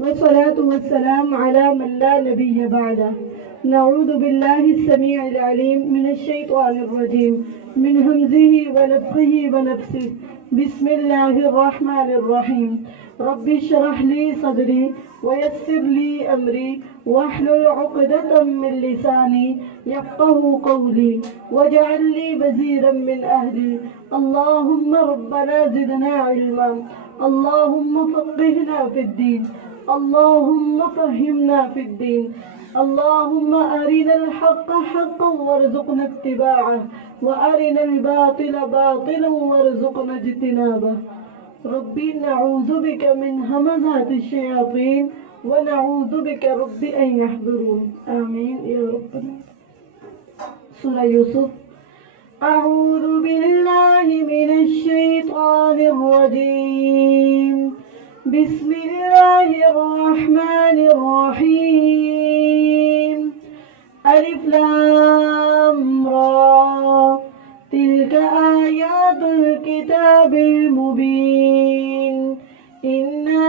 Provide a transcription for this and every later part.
والصلاة والسلام على من لا نبي بعده. نعوذ بالله السميع العليم من الشيطان الرجيم من همزه ونفخه ونفسه. بسم الله الرحمن الرحيم. رب اشرح لي صدري ويسر لي أمري واحلل عقدة من لساني يفقه قولي واجعل لي وزيرا من أهلي. اللهم ربنا زدنا علما، اللهم فقهنا في الدين، اللهم فهمنا في الدين، اللهم أرنا الحق حقا وارزقنا اتباعه وأرنا الباطل باطلا وارزقنا اجتنابه. ربي نعوذ بك من همزات الشياطين ونعوذ بك رب أن يحضرون. آمين يا رب. سورة يوسف. أعوذ بالله من الشيطان الرجيم. بسم الله الرحمن الرحيم. ألف لام را. تلك آيات الكتاب المبين. إنا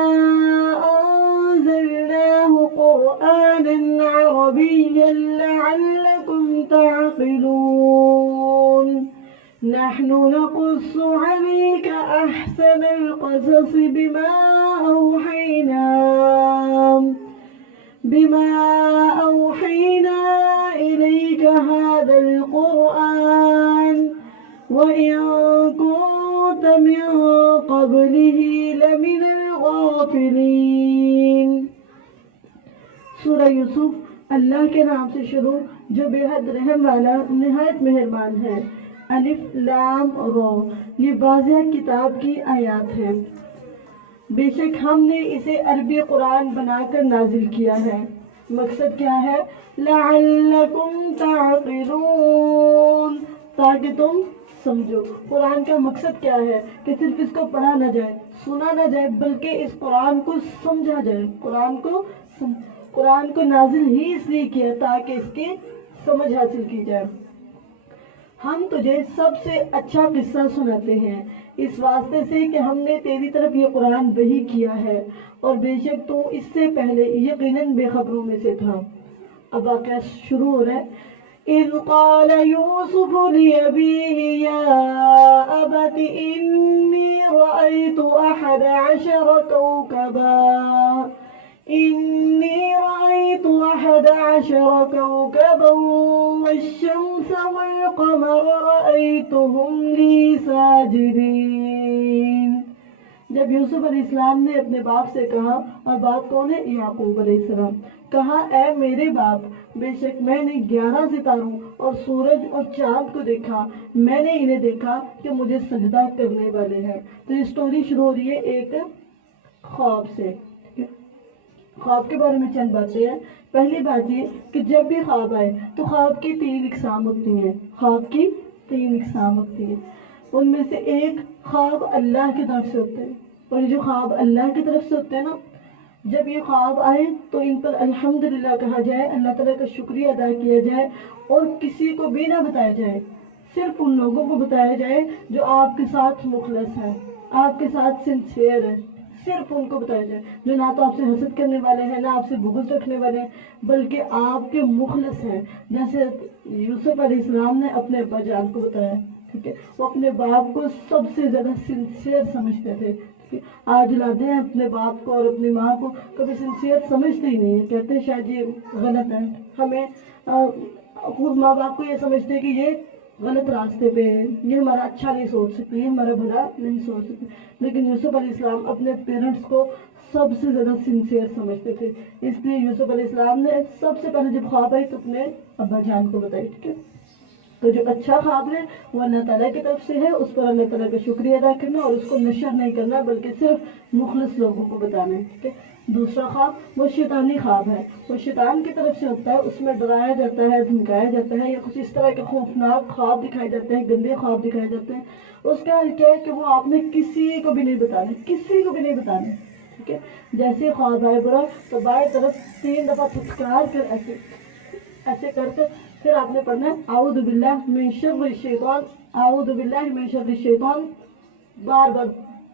أنزلناه قرآنا عربيا لعلكم تعقلون. نحن نقص عليك أحسن القصص بما أوحينا إليك هذا القرآن وإن كنت من قبله لمن الغافلين. سورہ یوسف اللہ کے نام سے شروع جو بے حد رحم والا نہایت مہربان ہے. الف لام را، یہ واضح کتاب کی آیات ہے. بے شک ہم نے اسے عربی قرآن بنا کر نازل کیا ہے. مقصد کیا ہے؟ لعلکم تعقلون، تاکہ تم سمجھو. قرآن کا مقصد کیا ہے؟ کہ صرف اس کو پڑھا نہ جائے، سنا نہ جائے، بلکہ اس قرآن کو سمجھا جائے. قرآن کو نازل ہی اس لیے کیا تاکہ اس کی سمجھ حاصل کی جائے. ہم تجھے سب سے اچھا قصہ سناتے ہیں اس واسطے سے کہ ہم نے تیری طرف یہ قرآن وحی کیا ہے اور بے شک تو اس سے پہلے یقیناً بے خبروں میں سے تھا. اب واقعہ شروع ہو رہا ہے. اذ قال یوسف لأبیہ یا ابت انی رأیت 11 کوکبا والشمس والقمر رأيتهم لي ساجدين. جب یوسف علیہ السلام نے اپنے باپ سے کہا، اور باپ کون ہے؟ یعقوب علیہ السلام. کہا اے میرے باپ، بے شک میں نے 11 ستاروں اور سورج اور چاند کو دیکھا. میں نے انہیں دیکھا کہ مجھے سجدہ کرنے والے ہیں. تو یہ سٹوری شروع ہو رہی ہے ایک خواب سے. خواب کے بارے میں چند باتیں ہیں. پہلی بات یہ کہ جب بھی خواب آئے تو خواب کی 3 اقسام ہوتی ہیں. خواب کی 3 اقسام ہوتی ہیں. ان میں سے ایک خواب اللہ کی طرف سے ہوتے ہیں. اور جو خواب اللہ کی طرف سے ہوتے ہیں نا، جب یہ خواب آئے تو ان پر الحمدللہ کہا جائے، اللہ تعالیٰ کا شکریہ ادا کیا جائے اور کسی کو بھی نہ بتایا جائے. صرف ان لوگوں کو بتایا جائے جو آپ کے ساتھ مخلص ہیں، آپ کے ساتھ سنسیئر ہیں. صرف ان کو بتایا جائے جو نہ تو آپ سے حسد کرنے والے ہیں، نہ آپ سے بغض رکھنے والے ہیں، بلکہ آپ کے مخلص ہیں. جیسے یوسف علیہ السلام نے اپنے ابا جان کو بتایا. ٹھیک ہے، وہ اپنے باپ کو سب سے زیادہ سنسیئر سمجھتے تھے. آج اولادیں ہیں اپنے باپ کو اور اپنی ماں کو کبھی سنسیئر سمجھتے ہی نہیں ہیں. کہتے ہیں شاید یہ غلط ہے. ہمیں خود ماں باپ کو یہ سمجھتے ہیں کہ یہ غلط راستے پہ ہے، یہ ہمارا اچھا نہیں سوچ سکتے، یہ ہمارا بھلا نہیں سوچ سکتے. لیکن یوسف علیہ السلام اپنے پیرنٹس کو سب سے زیادہ سنسیئر سمجھتے تھے. اس لیے یوسف علیہ السلام نے سب سے پہلے جب خواب آئی تو اپنے ابا جان کو بتائی. ٹھیک ہے، تو جو اچھا خواب ہے وہ اللہ تعالیٰ کی طرف سے ہے، اس پر اللہ تعالیٰ کا شکریہ ادا کرنا اور اس کو نشر نہیں کرنا بلکہ صرف مخلص لوگوں کو بتانا ہے. ٹھیک ہے. دوسرا خواب وہ شیطانی خواب ہے. وہ شیطان کی طرف سے ہوتا ہے. اس میں ڈرایا جاتا ہے، دھمکایا جاتا ہے یا کچھ اس طرح کے خوفناک خواب دکھائے جاتے ہیں، گندے خواب دکھائے جاتے ہیں. اس کا حل کیا ہے کہ وہ آپ نے کسی کو بھی نہیں بتانا، کسی کو بھی نہیں بتانا. ٹھیک ہے. جیسے خواب آئے برا تو بائیں طرف 3 دفعہ پھٹکار کر ایسے کر کے پھر آپ نے پڑھنا ہے اعوذ باللہ من شر الشیطان، اعوذ باللہ من شر الشیطان، بار بار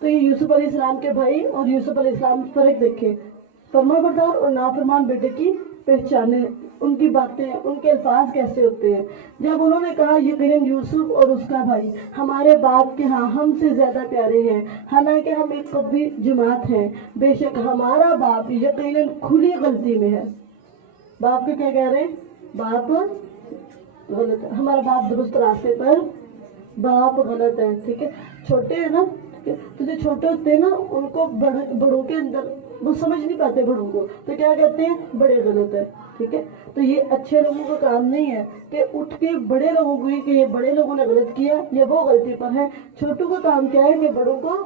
تو یہ یوسف علیہ السلام کے بھائی اور یوسف علیہ السلام فرق دیکھے، فرمان بردار اور نافرمان بیٹے کی پہچانے، ان کی باتیں، ان کے الفاظ کیسے ہوتے ہیں۔ جب انہوں نے کہا یقیناً یوسف اور اس کا بھائی ہمارے باپ کے ہاں ہم سے زیادہ پیارے ہیں، حالانکہ ہم ایک قوی جماعت ہیں، بے شک ہمارا باپ یقیناً کھلی غلطی میں ہے۔ باپ کو کیا کہہ رہے ہیں؟ باپ غلط ہے، ہمارا باپ درست راستے پر، باپ غلط ہے، ٹھیک ہے۔ چھوٹے ہیں نا، تو جو چھوٹے ہوتے ہیں نا ان کو بڑوں کے اندر وہ سمجھ نہیں پاتے، بڑوں کو تو کیا کہتے ہیں؟ بڑے غلط ہے، ٹھیک ہے۔ تو یہ اچھے لوگوں کا کام نہیں ہے کہ اٹھ کے بڑے لوگوں کو کہ یہ بڑے لوگوں نے غلط کیا یا وہ غلطی پر ہے۔ چھوٹوں کا کام کیا ہے کہ بڑوں کو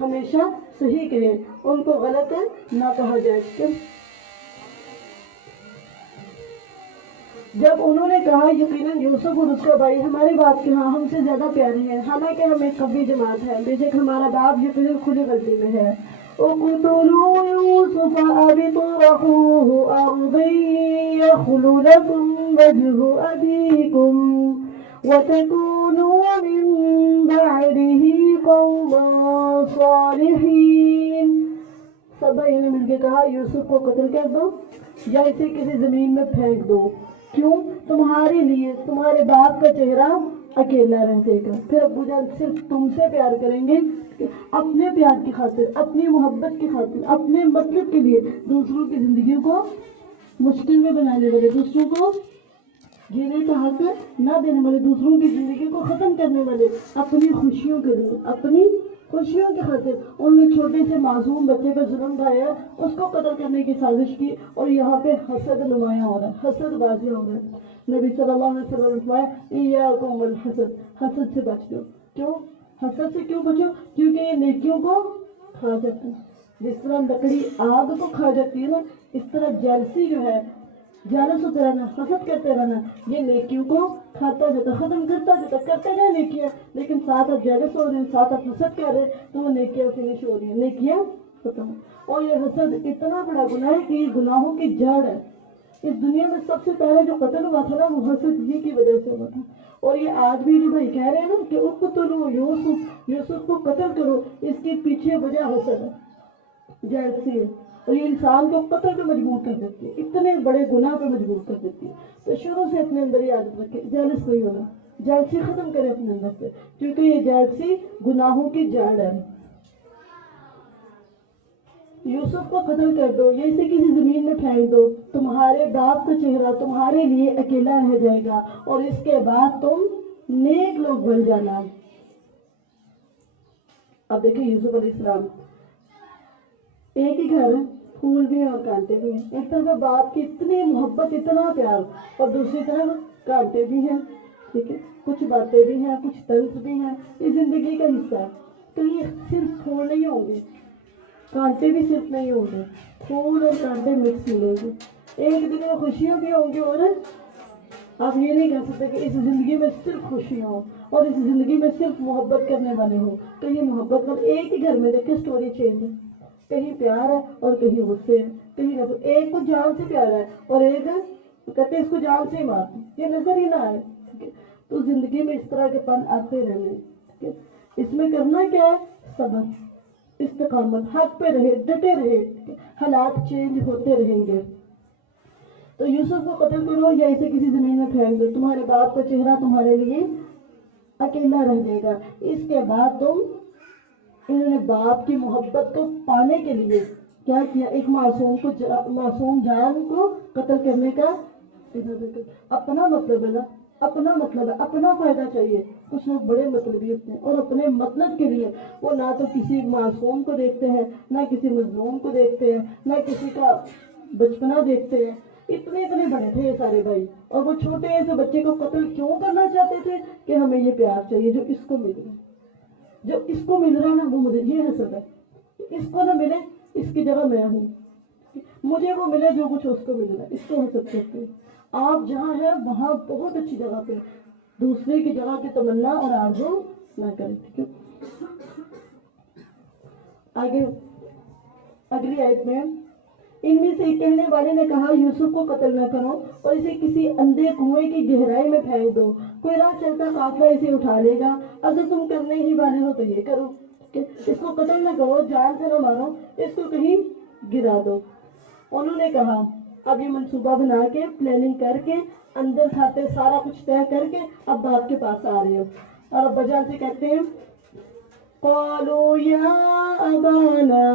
ہمیشہ صحیح کہیں، ان کو غلط نہ کہا جائے۔ جب انہوں نے کہا یقیناً یوسف اور اس کا بھائی ہمارے باپ کے ہاں ہم سے زیادہ پیارے ہیں، حالانکہ ہم ایک قوی جماعت ہے، بے شک ہمارا باپ یقیناً کھلی غلطی میں ہے۔ اقتلوا يوسف أو اطرحوه أرضا يخل لكم وجه أبيكم وتكونوا من بعده قوما صالحين۔ سب بھائیوں نے مل کے کہا یوسف کو قتل کر دو یا اسے کسی زمین میں پھینک دو، کیوں؟ تمہارے لیے تمہارے باپ کا چہرہ اکیلا رہ جائے گا، پھر ابو جان صرف تم سے پیار کریں گے، اپنے پیار کی خاطر، اپنی محبت کی خاطر، اپنے مطلب کے لیے دوسروں کی زندگیوں کو مشکل میں بنانے والے، دوسروں کو جینے کا حق نہ دینے والے، دوسروں کی زندگی کو ختم کرنے والے، اپنی خوشیوں کے لیے، اپنی خوشیوں کی خاطر انہوں نے چھوٹے سے معصوم بچے پر ظلم ڈھایا، اس کو قتل کرنے کی سازش کی، اور یہاں پہ حسد نمایاں ہو رہا ہے، حسد بازی ہو رہا ہے۔ نبی صلی اللہ علیہ وسلم نے فرمایا ایاکم والحسد، حسد سے بچ جاؤ۔ کیوں حسد سے کیوں بچو؟ کیونکہ یہ نیکیوں کو کھا جاتا ہے، جس طرح لکڑی آگ کو کھا جاتی ہے نا، اس طرح جیلسی جو ہے، جالس ہوتے رہنا، حسد کرتے رہنا، یہ نیکیوں کو کھاتا جاتا، ختم کرتا جاتا، کرتے جائے نیکیاں، لیکن ساتھ آپ جالس ہو رہے ہیں، ساتھ آپ حسد کر رہے ہیں، تو وہ نیکیاں فنش ہو رہی ہیں، نیکیاں ختم۔ اور یہ حسد اتنا بڑا گناہ ہے کہ یہ گناہوں کی جڑ ہے۔ اس دنیا میں سب سے پہلے جو قتل ہوا تھا نا وہ حسد ہی کی وجہ سے ہوا تھا، اور یہ آج بھی جو بھائی کہہ رہے ہیں نا کہ اقتلوا یوسف، یوسف کو قتل کرو، اس کے پیچھے وجہ حسد ہے، جیلسی ہے، اور یہ انسان کو قتل پہ مجبور کر دیتی ہے، اتنے بڑے گناہ پہ مجبور کر دیتی ہے۔ تو شروع سے اپنے اندر یہ عادت رکھے، جیلس نہیں ہونا، جیلسی ختم کرے اپنے اندر سے، کیونکہ یہ جیلسی گناہوں کی جڑ ہے۔ یوسف کو قتل کر دو یا اسے کسی زمین میں پھینک دو، تمہارے باپ کا چہرہ تمہارے لیے اکیلا رہ جائے گا، اور اس کے بعد تم نیک لوگ بن جانا۔ اب دیکھیں یوسف علیہ السلام، ایک ہی گھر ہے، پھول بھی ہیں اور کانٹے بھی ہیں، ایک طرف باپ کی اتنی محبت، اتنا پیار، اور دوسری طرف کانٹے بھی ہیں، ٹھیک ہے، کچھ باتیں بھی ہیں، کچھ طنز بھی ہیں، یہ زندگی کا حصہ ہے۔ تو یہ صرف پھول نہیں ہوں گے، کانٹے بھی صرف نہیں ہوں گے، پھول اور کانٹے مکس ملیں گے، ایک دن میں خوشیاں بھی ہوں گی، اور آپ یہ نہیں کہہ سکتے کہ اس زندگی میں صرف خوشیاں ہوں اور اس زندگی میں صرف محبت کرنے والے ہوں۔ کہیں محبت کر، ایک ہی گھر میں دیکھیں سٹوری چینج ہے، کہیں پیار ہے اور کہیں غصے ہے، کہیں نفرت، ایک کو جان سے پیار ہے اور ایک کہتے ہیں اس کو جان سے ہی مارتے، یہ نظر ہی نہ آئے، ٹھیک ہے۔ تو زندگی میں اس طرح کے پل آتے رہنے، ٹھیک ہے، اس میں کرنا کیا ہے؟ صبر، استقامت، حق پہ رہے، ڈٹے رہے، حالات چینج ہوتے رہیں گے۔ تو یوسف کو قتل کرو یا اسے کسی زمین میں پھینک دو، تمہارے باپ کا چہرہ تمہارے لیے اکیلا رہ جائے گا۔ اس کے بعد تم، انہوں نے باپ کی محبت کو پانے کے لیے کیا کیا؟ ایک معصوم جان کو قتل کرنے کا اپنا مطلب ہے نا، اپنا مطلب ہے، اپنا فائدہ چاہیے۔ کچھ لوگ بڑے مطلبی ہوتے ہیں اور اپنے مطلب کے لیے وہ نہ تو کسی معصوم کو دیکھتے ہیں، نہ کسی مظلوم کو دیکھتے ہیں، نہ کسی کا بچپنا دیکھتے ہیں۔ اتنے بڑے تھے یہ سارے بھائی، اور وہ چھوٹے سے بچے کو قتل کیوں کرنا چاہتے تھے؟ کہ ہمیں یہ پیار چاہیے جو اس کو مل رہا ہے، جو اس کو مل رہا ہے نا وہ مجھے، یہ حسد ہے، اس کو نہ ملے اس کی جگہ میں ہوں، مجھے وہ ملے جو کچھ اس کو مل رہا ہے، اس کو حسد کرتے ہیں۔ آپ جہاں ہیں وہاں بہت اچھی جگہ پہ دوسرے کی جگہ کی تمنا اور آرزو نہ کریں، ٹھیک ہے۔ آگے اگلی آیت میں ان میں سے ایک کہنے والے نے کہا یوسف کو قتل نہ کرو اور اسے کسی اندھے کنویں کی گہرائی میں پھینک دو، کوئی راہ چلتا قافلہ اسے اٹھا لے گا، اگر تم کرنے ہی والے ہو تو یہ کرو۔ کہ اس کو قتل نہ کرو، جان سے نہ مارو، اس کو کہیں گرا دو۔ انہوں نے کہا اب یہ منصوبہ بنا کے پلاننگ کر کے اندر کھاتے سارا کچھ طے کر کے اب باپ کے پاس آ رہے ہیں اور ابا جان سے کہتے ہیں قالوا یا ابانا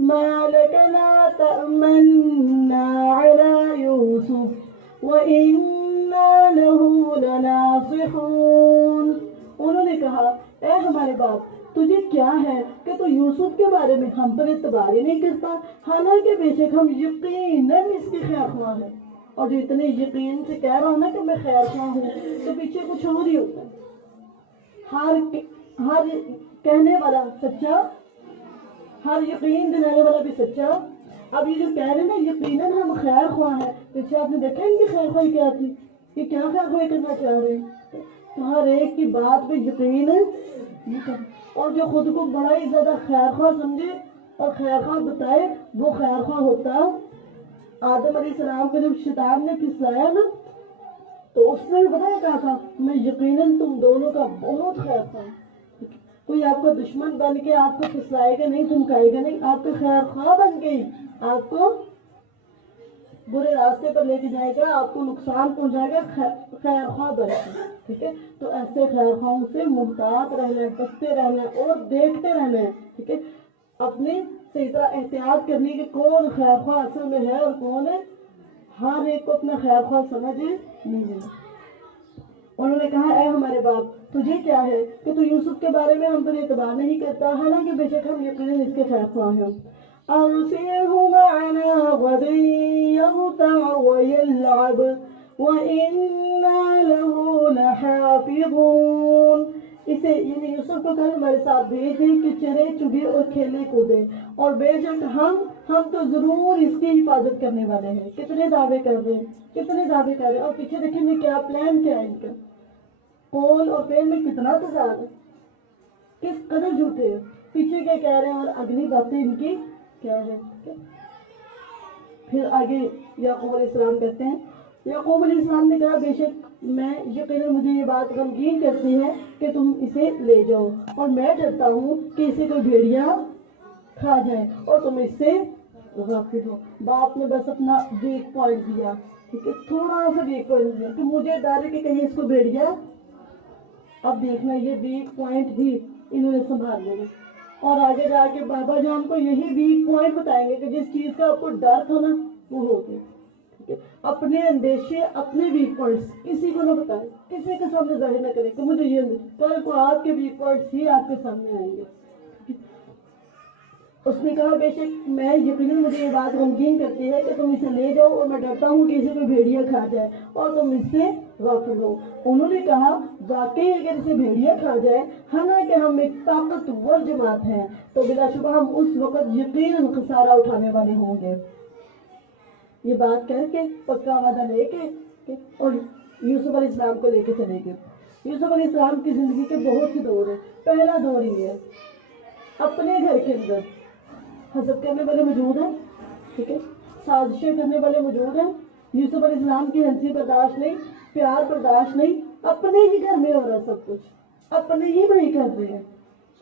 ما لك لا تأمنا على يوسف وإنا له لناصحون۔ انہوں نے کہا اے ہمارے باپ تجھے کیا ہے کہ تو یوسف کے بارے میں ہم پر اعتبار ہی نہیں کرتا، حالانکہ بے شک ہم یقیناً اس کے خیر خواہ ہیں۔ اور جو اتنے یقین سے کہہ رہا ہوں نا کہ میں خیر خواہ ہوں تو پیچھے کچھ اور ہی ہوتا ہے۔ ہر کہنے والا سچا، ہر یقین دلانے والا بھی سچا۔ اب یہ جو کہہ رہے ہیں نا یقیناً ہم خیر خواہ ہیں، پیچھے آپ نے دیکھا ان کی خیر خواہی کیا تھی، یہ کیا خیر خواہی کرنا چاہ رہے ہیں؟ تو ہر ایک کی بات پہ یقین نہیں کرنا، اور جو خود کو بڑا ہی زیادہ خیر خواہ سمجھے اور خیر خواہ بتائے وہ خیر خواہ ہوتا۔ آدم علیہ السلام کو جب شیطان نے پھسلایا نا تو اس نے بھی بتایا کہا تھا میں یقیناً تم دونوں کا بہت خیر خواہ ہوں۔ کوئی آپ کا دشمن بن کے آپ کو پھسلائے گا نہیں، دھمکائے گا نہیں، آپ کا خیر خواہ بن کے آپ کو برے راستے پر لے کے جائے گا، آپ کو نقصان پہنچائے گا، خیر خواہ بن کے، ٹھیک ہے؟ تو ایسے خیر خواہوں سے محتاط رہنا ہے، بچتے رہنا ہے اور دیکھتے رہنا ہے، ٹھیک ہے؟ اپنی صحیح طرح احتیاط کرنی کہ کون خیر خواہ اصل میں ہے اور کون ہے، ہر ایک کو اپنا خیر خواہ سمجھ نہیں ہے۔ انہوں نے کہا اے ہمارے باپ تجھے کیا ہے کہ تو یوسف کے بارے میں ہم پر اعتبار نہیں کرتا، حالانکہ بے شک ہم یقیناً اس کے خیر خواہ ہیں۔ أرسله معنا غدا يرتع ويلعب وإنا له لحافظون۔ اسے یعنی یوسف کو کل ہمارے ساتھ بھیج دیں کہ چرے چگے اور کھیلے کودے، اور بے شک ہم تو ضرور اس کی حفاظت کرنے والے ہیں۔ کتنے دعوے کر رہے ہیں، کتنے دعوے کر رہے ہیں، اور پیچھے دیکھیں گے کیا پلان کیا ہے ان کا، قول اور فعل میں کتنا تضاد ہے، کس قدر جھوٹے ہیں، پیچھے کیا کہہ رہے ہیں اور اگلی باتیں ان کی کیا ہے۔ پھر آگے یعقوب علیہ السلام کہتے ہیں، یعقوب علیہ السلام نے کہا بے شک میں یقیناً مجھے یہ بات غمگین کرتی ہے کہ تم اسے لے جاؤ، اور میں ڈرتا ہوں کہ اسے کوئی بھیڑیا کھا جائے اور تم اس سے غافل ہو۔ باپ نے بس اپنا ویک پوائنٹ دیا، ٹھیک ہے، تھوڑا سا ویک پوائنٹ دیا کہ مجھے ڈر ہے کہ کہیں اس کو بھیڑیا، اب دیکھنا یہ ویک پوائنٹ ہی انہوں نے سنبھال لیا، اور آگے جا کے بابا جان کو یہی ویک پوائنٹ بتائیں گے کہ جس چیز کا آپ کو ڈر تھا نا وہ ہو گیا۔ اپنے اندیشے، اپنے ویک پوائنٹس کسی کو نہ بتائیں، کسی کے سامنے ظاہر نہ کریں کہ مجھے یہ کل کو آپ کے ویک پوائنٹس ہی آپ کے سامنے آئیں گے۔ اس نے کہا بے شک میں یقیناً مجھے یہ بات غمگین کرتی ہے کہ تم اسے لے جاؤ، اور میں ڈرتا ہوں کہ اسے کوئی بھیڑیا کھا جائے اور تم اس سے غافل ہو۔ انہوں نے کہا واقعی اگر اسے بھیڑیا کھا جائے، حالانکہ ہم ایک طاقتور جماعت ہیں، تو بلا شبہ ہم اس وقت یقیناً خسارہ اٹھانے والے ہوں گے۔ یہ بات کہہ کے پکا وعدہ لے کے اور یوسف علیہ السلام کو لے کے چلے گئے۔ یوسف علیہ السلام کی زندگی کے بہت سے دور ہیں، پہلا دور یہ ہے اپنے گھر کے اندر حسد کرنے والے موجود ہیں، ٹھیک ہے، سازشیں کرنے والے موجود ہیں، یوسف علیہ السلام کی ہنسی برداشت نہیں، پیار برداشت نہیں، اپنے ہی گھر میں ہو رہا سب کچھ، اپنے ہی بھائی کر رہے ہیں،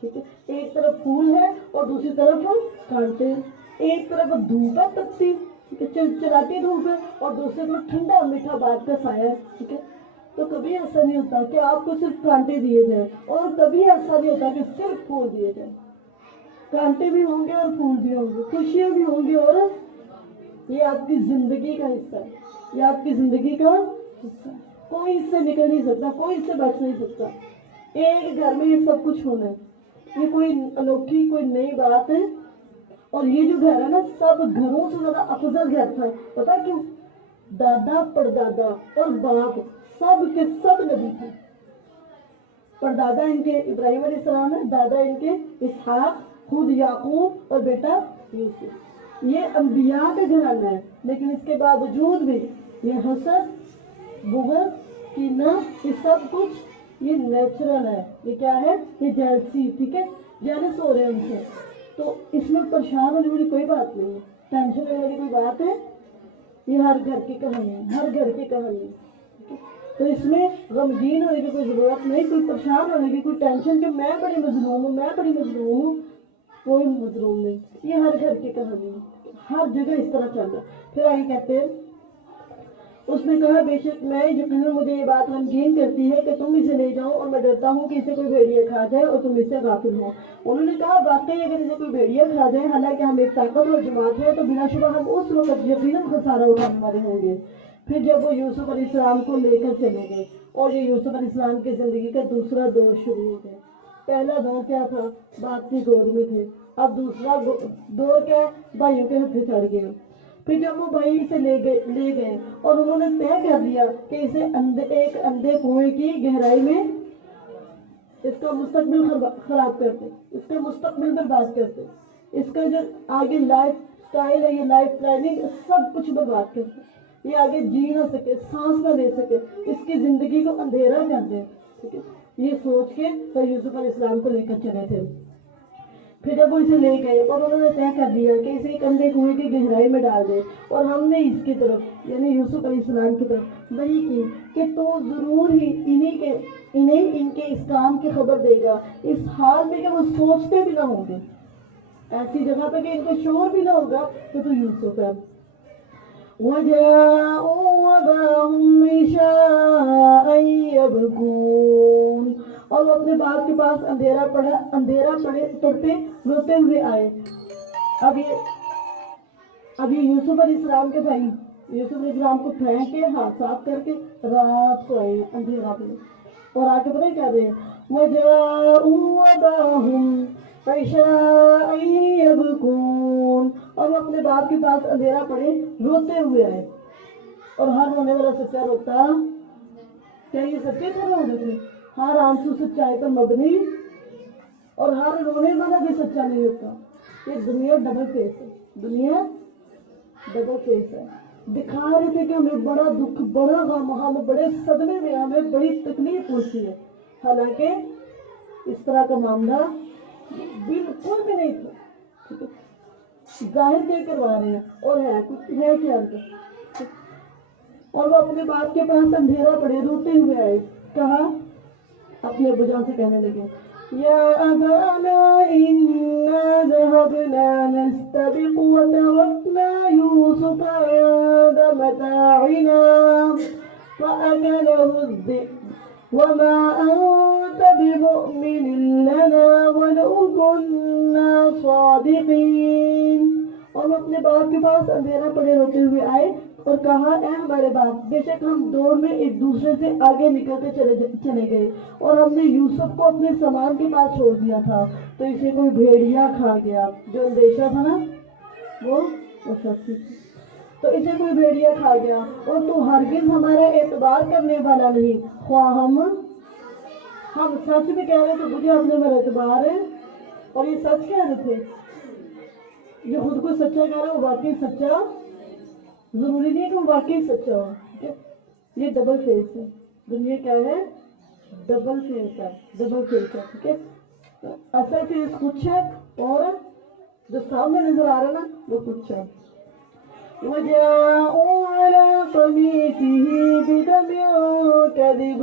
ٹھیک ہے، ایک طرف پھول ہے اور دوسری طرف کانٹے ہیں، ایک طرف دھوپ ہے تپتی، ٹھیک ہے، چلچلاتی دھوپ ہے، اور دوسری طرف ٹھنڈا میٹھا بات کا سایہ ہے، ٹھیک ہے۔ تو کبھی ایسا نہیں ہوتا کہ آپ کو صرف کانٹے دیے جائیں، اور کبھی ایسا نہیں ہوتا کہ صرف پھول دیے جائیں، کانٹے بھی ہوں گے اور پھول بھی ہوں گے، خوشیاں بھی ہوں گی، اور یہ آپ کی زندگی کا حصہ ہے، یہ آپ کی زندگی کا حصہ ہے، کوئی اس سے نکل نہیں سکتا، کوئی اس سے بچ نہیں سکتا، ایک گھر میں یہ سب کچھ ہونا ہے، یہ کوئی انوکھی کوئی نئی بات ہے۔ اور یہ جو گھر ہے نا سب گھروں سے زیادہ افضل گھر تھا، پتا کیوں؟ دادا پردادا اور باپ سب کے سب نبی تھے، پردادا ان کے ابراہیم علیہ السلام ہے، دادا ان کے اسحاق، خود یعقوب اور بیٹا یوسف، یہ انبیاء کا گھرانہ ہے، لیکن اس کے باوجود بھی یہ حسد، بغض، کینہ، یہ سب کچھ یہ نیچرل ہے، یہ کیا ہے؟ یہ جیلسی، ٹھیک ہے، جیلس ہو رہے ہیں ان سے، تو اس میں پریشان ہونے والی کوئی بات نہیں ہے، ٹینشن ہونے والی کوئی بات ہے، یہ ہر گھر کی کہانی ہے، ہر گھر کی کہانی ہے، تو اس میں غمگین ہونے کی کوئی ضرورت نہیں، کوئی پریشان ہونے کی کوئی ٹینشن کہ میں بڑی مظلوم ہوں، میں بڑی مظلوم ہوں، کوئی مظلوم نہیں. یہ ہر گھر کی کہانی ہے، ہر جگہ اس طرح چل رہا ہے. پھر آگے کہتے ہیں اس نے کہا بے شک میں یقیناً مجھے یہ بات غمگین کرتی ہے کہ تم اسے لے جاؤ اور میں ڈرتا ہوں کہ اسے کوئی بھیڑیا کھا جائے اور تم اس سے غافل ہو. انہوں نے کہا واقعی اگر اسے کوئی بھیڑیا کھا جائے حالانکہ ہم ایک طاقتور جماعت ہے تو بلا شبہ ہم اس وقت یقیناً خسارہ اٹھانے والے ہوں گے. پھر جب وہ یوسف علیہ السلام کو لے کر چلے گئے اور یہ یوسف علیہ السلام کی زندگی کا دوسرا دور شروع ہو گیا. پہلا دور کیا تھا؟ باپ کی گود میں تھے. اب دوسرا دور کیا؟ بھائیوں کے ہاتھ چڑھ گئے. پھر جب وہ بھائی اسے لے گئے اور انہوں نے طے کر لیا کہ اسے ایک اندھے کنویں کی گہرائی میں اس کا مستقبل خراب کرتے، اس کا مستقبل برباد کرتے، اس کا جو آگے لائف سٹائل ہے، یہ لائف پلاننگ سب کچھ برباد کرتے، یہ آگے جی نہ سکے، سانس نہ لے سکے، اس کی زندگی کو اندھیرا کر دے. ٹھیک ہے، یہ سوچ کے تو یوسف علیہ السلام کو لے کر چلے تھے. پھر جب وہ اسے لے گئے اور انہوں نے طے کر دیا کہ اسے ایک اندھے کنویں کی گہرائی میں ڈال دے اور ہم نے اس کی طرف یعنی یوسف علیہ السلام کی طرف وحی کی کہ تو ضرور ہی انہیں ان کے اس کام کی خبر دے گا، اس حال میں کہ وہ سوچتے بھی نہ ہوں گے، ایسی جگہ پہ کہ ان کو شعور بھی نہ ہوگا کہ تو یوسف ہے. وَجَاءُوا وَأَبَاهُمْ عِشَاءً يَبْكُونَ اور وہ اپنے باپ کے پاس اندھیرا پڑتے روتے ہوئے آئے. اب یہ یوسف علیہ السلام کے بھائی یوسف علیہ السلام کو پھینک کے ہاتھ صاف کر کے رات کو آئے اندھیرا پہ اور آ کے پتہ کیا رہے ہیں وَجَاءُوا وَأَبَاهُمْ عِشَاءً يَبْكُونَ اور وہ اپنے باپ کے پاس اندھیرا پڑے روتے ہوئے آئے. اور ہر رونے والا سچا روتا، کیا یہ سچے تھے رو رہے تھے؟ ہر آنسو سچائی پر مبنی اور ہر رونے والا بھی سچا نہیں ہوتا. یہ دنیا ڈبل فیس ہے، دنیا ڈبل فیس ہے. دکھا رہے تھے کہ ہمیں بڑا دکھ، بڑا غم، ہم بڑے صدمے میں، ہمیں بڑی تکلیف ہوتی ہے، حالانکہ اس طرح کا معاملہ بالکل بھی نہیں تھا. ظاہر کیا کروا رہے ہیں اور ہے کیا اندر. اور وہ اپنے باپ کے پاس اندھیرا پڑے روتے ہوئے آئے. کہا اپنے ابو جان سے کہنے لگے یا ابانا انا ذهبنا نستبق وتركنا يوسف عند متاعنا فأكله الذئب وما أنت بمؤمن لنا ولو كنا صادقين. اور وہ اپنے باپ کے پاس اندھیرا پڑے روتے ہوئے آئے اور کہا اے ہمارے باپ، بے شک ہم دور میں ایک دوسرے سے آگے نکلتے چلے گئے اور ہم نے یوسف کو اپنے سامان کے پاس چھوڑ دیا تھا تو اسے کوئی بھیڑیا کھا گیا. جو اندیشہ تھا نا وہ سچ تھی. تو اسے کوئی بھیڑیا کھا گیا اور تو ہرگز ہمارا اعتبار کرنے والا نہیں، خواہ ہم سچ بھی کہہ رہے تھے، مجھے اپنے پر اعتبار ہے اور یہ سچ کہہ رہے تھے. یہ خود کو سچا کہہ رہا ہے، وہ واقعی سچا ضروری نہیں ہے کہ وہ واقعی سچا ہو. ٹھیک ہے، یہ ڈبل فیس ہے. دنیا کیا ہے؟ ڈبل فیس ہے، ڈبل فیس ہے. ٹھیک ہے، اصل فیس کچھ ہے اور جو سامنے نظر آ رہا ہے نا وہ کچھ ہے. وَجَاءُوا عَلَىٰ قَمِيصِهِ بِدَمٍ كَذِبٍ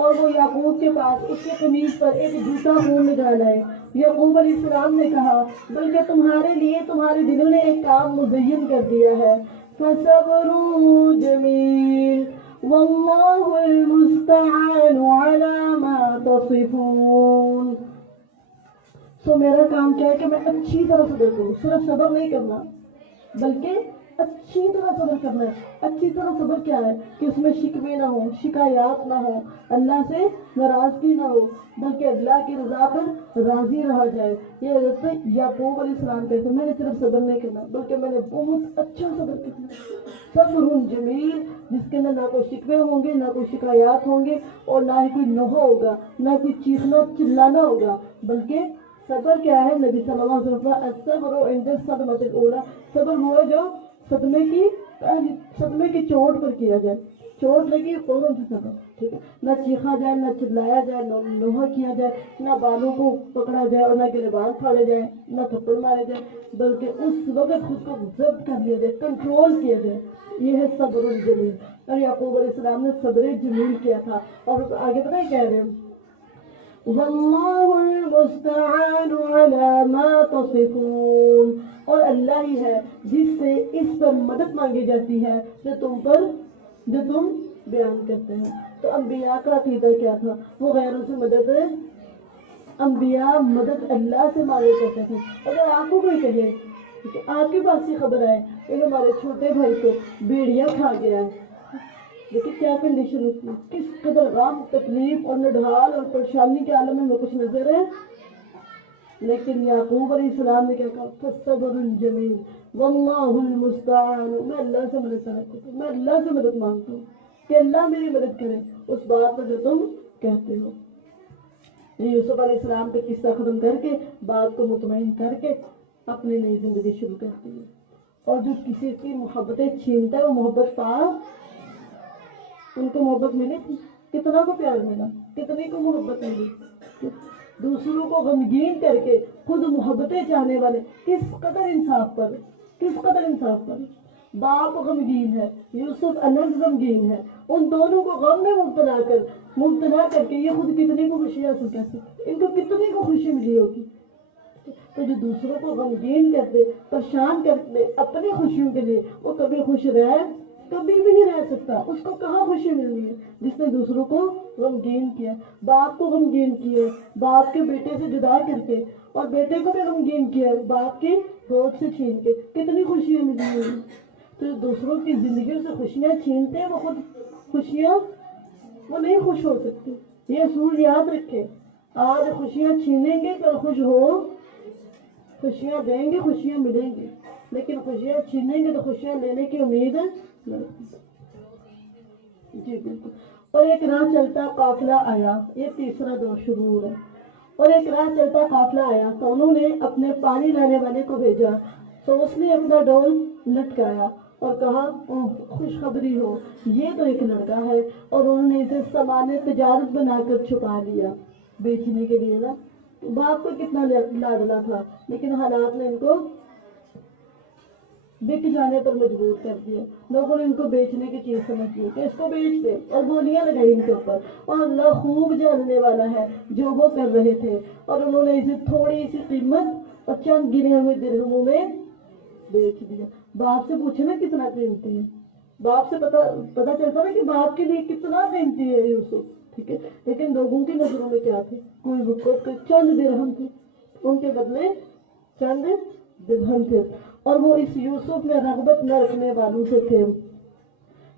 اور وہ یعقوب کے پاس اس کے قمیص پر ایک جھوٹا خون نکال آئے. یعقوب علیہ السلام نے کہا بلکہ تمہارے لیے تمہارے دلوں نے ایک کام مزین کر دیا ہے. فَصَبْرٌ جَمِيلٌ وَاللَّهُ الْمُسْتَعَانُ عَلَىٰ مَا تَصِفُونَ. سو میرا کام کیا ہے کہ میں اچھی طرح صبر کروں. صرف صبر نہیں کرنا بلکہ اچھی طرح صبر کرنا ہے. اچھی طرح صبر کیا ہے کہ اس میں شکوے نہ ہو، شکایات نہ ہو، اللہ سے ناراضگی نہ ہو، بلکہ اللہ کی رضا پر راضی رہا جائے. یہ حضرت یعقوب علیہ السلام کہتے ہیں میں نے صرف صبر نہیں کرنا بلکہ میں نے بہت اچھا صبر کرنا. صبر جمیل جس کے اندر نہ کوئی شکوے ہوں گے، نہ کوئی شکایات ہوں گے اور نہ ہی کوئی نوحہ ہوگا، نہ کوئی چیخنا چلانا ہوگا. بلکہ صبر کیا ہے؟ نبی صلی اللہ علیہ وسلم الصبر عند الصدمۃ الاولیٰ. صبر ہوا جو صدمے کی چوٹ پر کیا جائے. چوٹ لگی فوراً سے صبر. ٹھیک ہے، نہ چیخا جائے، نہ چلایا جائے، نہ نوحہ کیا جائے، نہ بالوں کو پکڑا جائے اور نہ گریبان پھاڑے جائے، نہ تھپڑ مارے جائے، بلکہ اس وقت خود کو ضبط کر لیا جائے، کنٹرول کیا جائے. یہ ہے صبر جمیل. اور یعقوب علیہ السلام نے صبر جمیل کیا تھا. اور آگے پتہ ہے کہہ رہے ہیں واللہ المستعان علی ما تصفون، اور اللہ ہی ہے جس سے اس پر مدد مانگی جاتی ہے جو تم بیان کرتے ہیں. تو انبیاء کا عقیدہ کیا تھا؟ وہ غیروں سے مدد، انبیاء مدد اللہ سے مانگے کرتے تھے. اگر آپ کو کوئی کہے کہ آپ کے پاس یہ خبر آئے کہ ہمارے چھوٹے بھائی کو بیڑیا کھا گیا ہے، لیکن کیا کنڈیشن ہوتی ہے، کس قدر غم، تکلیف اور نڈھال اور پریشانی کے عالم میں ہمیں کچھ نظر ہے. لیکن یعقوب علیہ السلام نے کیا کہا؟ فصبر جمیل واللہ المستعان، میں اللہ سے مدد کرتا ہوں، میں اللہ سے مدد مانگتا ہوں کہ اللہ میری مدد کرے اس بات پر جو تم کہتے ہو. یوسف علیہ السلام پہ قصہ ختم کر کے بات کو مطمئن کر کے اپنی نئی زندگی شروع کرتی ہے. اور جو کسی کی محبتیں چھینتا ہے وہ محبت پا، ان کو محبت ملی تھی، کتنا کو پیار ملا، کتنی کو محبت ملی. دوسروں کو غمگین کر کے خود محبتیں چاہنے والے، کس قدر انصاف پر، کس قدر انصاف پر. باپ غمگین ہے، یوسف الگ غمگین ہے، ان دونوں کو غم میں مبتلا کر کے یہ خود کتنی کو خوشی حاصل کر سکتے، ان کو کتنی کو خوشی ملی ہوگی. تو جو دوسروں کو غمگین کرتے، پریشان کرتے اپنی خوشیوں کے لیے، وہ کبھی خوش کبھی بھی نہیں رہ سکتا. اس کو کہاں خوشی ملنی ہے جس نے دوسروں کو غمگین کیا. باپ کو غمگین کیا، باپ کے بیٹے سے جدا کر کے، اور بیٹے کو بھی غمگین کیا باپ کی گود سے چھین کے، کتنی خوشیاں ملی ہوگی. تو دوسروں کی زندگیوں سے خوشیاں چھینتے ہیں، وہ خود خوشیاں وہ نہیں خوش ہو سکتے. یہ اصول یاد رکھے، آج خوشیاں چھینیں گے کل خوش ہو، خوشیاں دیں گے خوشیاں ملیں گی، لیکن خوشیاں چھینیں گے تو خوشیاں لینے کی امید جی بالکل. اور ایک راہ چلتا قافلہ آیا، یہ تیسرا دور شروع ہو رہا ہے. اور ایک راہ چلتا قافلہ آیا تو انہوں نے اپنے پانی لانے والے کو بھیجا، تو اس نے اپنا ڈول لٹکایا اور کہا خوشخبری ہو، یہ تو ایک لڑکا ہے. اور انہوں نے اسے سامان تجارت بنا کر چھپا لیا بیچنے کے لیے. نا باپ کو کتنا لاڈلا تھا، لیکن حالات نے ان کو بک جانے پر مجبور کر دیا. لوگوں نے ان کو بیچنے کی چیز سمجھ لی کہ اس کو بیچ دے، اور گولیاں لگائی ان کے اوپر. اور اللہ خوب جاننے والا ہے جو وہ کر رہے تھے، اور انہوں نے اسے تھوڑی سی قیمت اور چند گنے ہوئے درہموں میں بیچ دیا. باپ سے پوچھے نا کتنا قیمتی ہے، باپ سے پتا چلتا نا کہ باپ کے لیے کتنا قیمتی ہے یوسف. ٹھیک ہے، لیکن لوگوں کی نظروں میں کیا تھے؟ کوئی وقت چند درہم تھے، ان کے بدلے چند درہم تھے. اور وہ اس یوسف میں رغبت نہ رکھنے والوں سے تھے.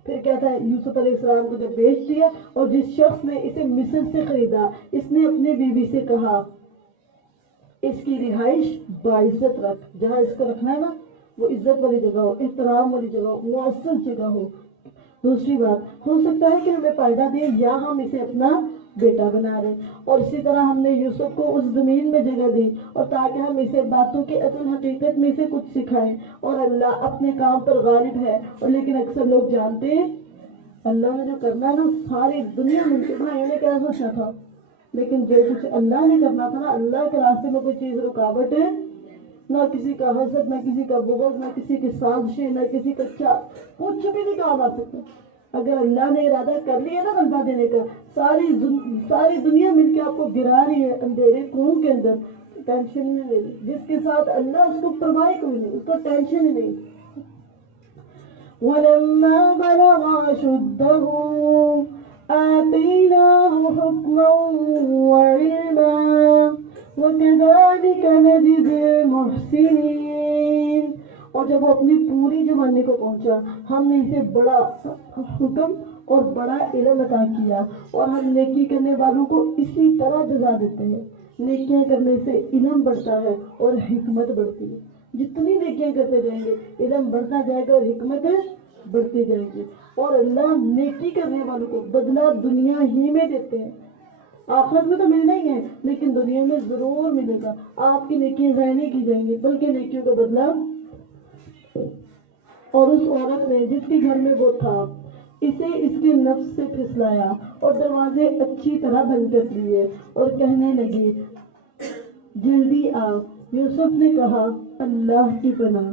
پھر کیا تھا؟ یوسف علیہ السلام کو جب بیچ دیا، اور جس شخص نے اسے مصر سے خریدا، اس نے اپنی بیوی سے کہا اس کی رہائش باعزت رکھ، جہاں اس کو رکھنا ہے نا وہ عزت والی جگہ ہو، احترام والی جگہ ہو، مؤثر جگہ ہو. دوسری بات، ہو سکتا ہے کہ ہمیں فائدہ دے یا ہم اسے اپنا بیٹا بنا رہے. اور اسی طرح ہم نے یوسف کو اس زمین میں جگہ دی، اور تاکہ ہم اسے باتوں کی اصل حقیقت میں سے کچھ سکھائیں. اور اللہ اپنے کام پر غالب ہے، اور لیکن اکثر لوگ جانتے ہیں اللہ نے جو کرنا ہے نا، ساری دنیا میں بھائیوں نے کیا سوچا تھا، لیکن جو کچھ اللہ نے کرنا تھا نا، اللہ کے راستے میں کوئی چیز رکاوٹ ہے، نہ کسی کا حسد، نہ کسی کا بغض، نہ کسی کی سازشیں، نہ کسی کا کچھ بھی نہیں کام آ سکتا. اگر اللہ نے ارادہ کر لیا نا غلبہ دینے کا، ساری دنیا مل کے آپ کو گرا رہی ہے اندھیرے کنویں کے اندر، ٹینشن ہی نہیں لینی. جس کے ساتھ اللہ، اس کو پرواہ کوئی نہیں، اس کو ٹینشن ہی نہیں. وَلَمَّا بَلَغَ أَشُدَّهُ آتَيْنَاهُ حُكْمًا وَعِلْمًا وَكَذَلِكَ نَجْزِي الْمُحْسِنِينَ. اور جب وہ اپنی پوری جوانی کو پہنچا، ہم نے اسے بڑا حکم اور بڑا علم عطا کیا. اور ہم نیکی کرنے والوں کو اسی طرح جزا دیتے ہیں. نیکیاں کرنے سے علم بڑھتا ہے اور حکمت بڑھتی ہے. جتنی نیکیاں کرتے جائیں گے علم بڑھتا جائے گا اور حکمت بڑھتی جائے گی. اور اللہ نیکی کرنے والوں کو بدلہ دنیا ہی میں دیتے ہیں. آخرت میں تو ملنا ہی ہے، لیکن دنیا میں ضرور ملے گا. آپ کی نیکیاں ضائع نہیں کی جائیں گی، بلکہ نیکیوں کا بدلہ. اور اس عورت نے جس کے گھر میں وہ تھا، اسے اس کے نفس سے پھسلایا اور دروازے اچھی طرح بند کر دیے، اور کہنے لگی جلدی آ. یوسف نے کہا اللہ کی پناہ،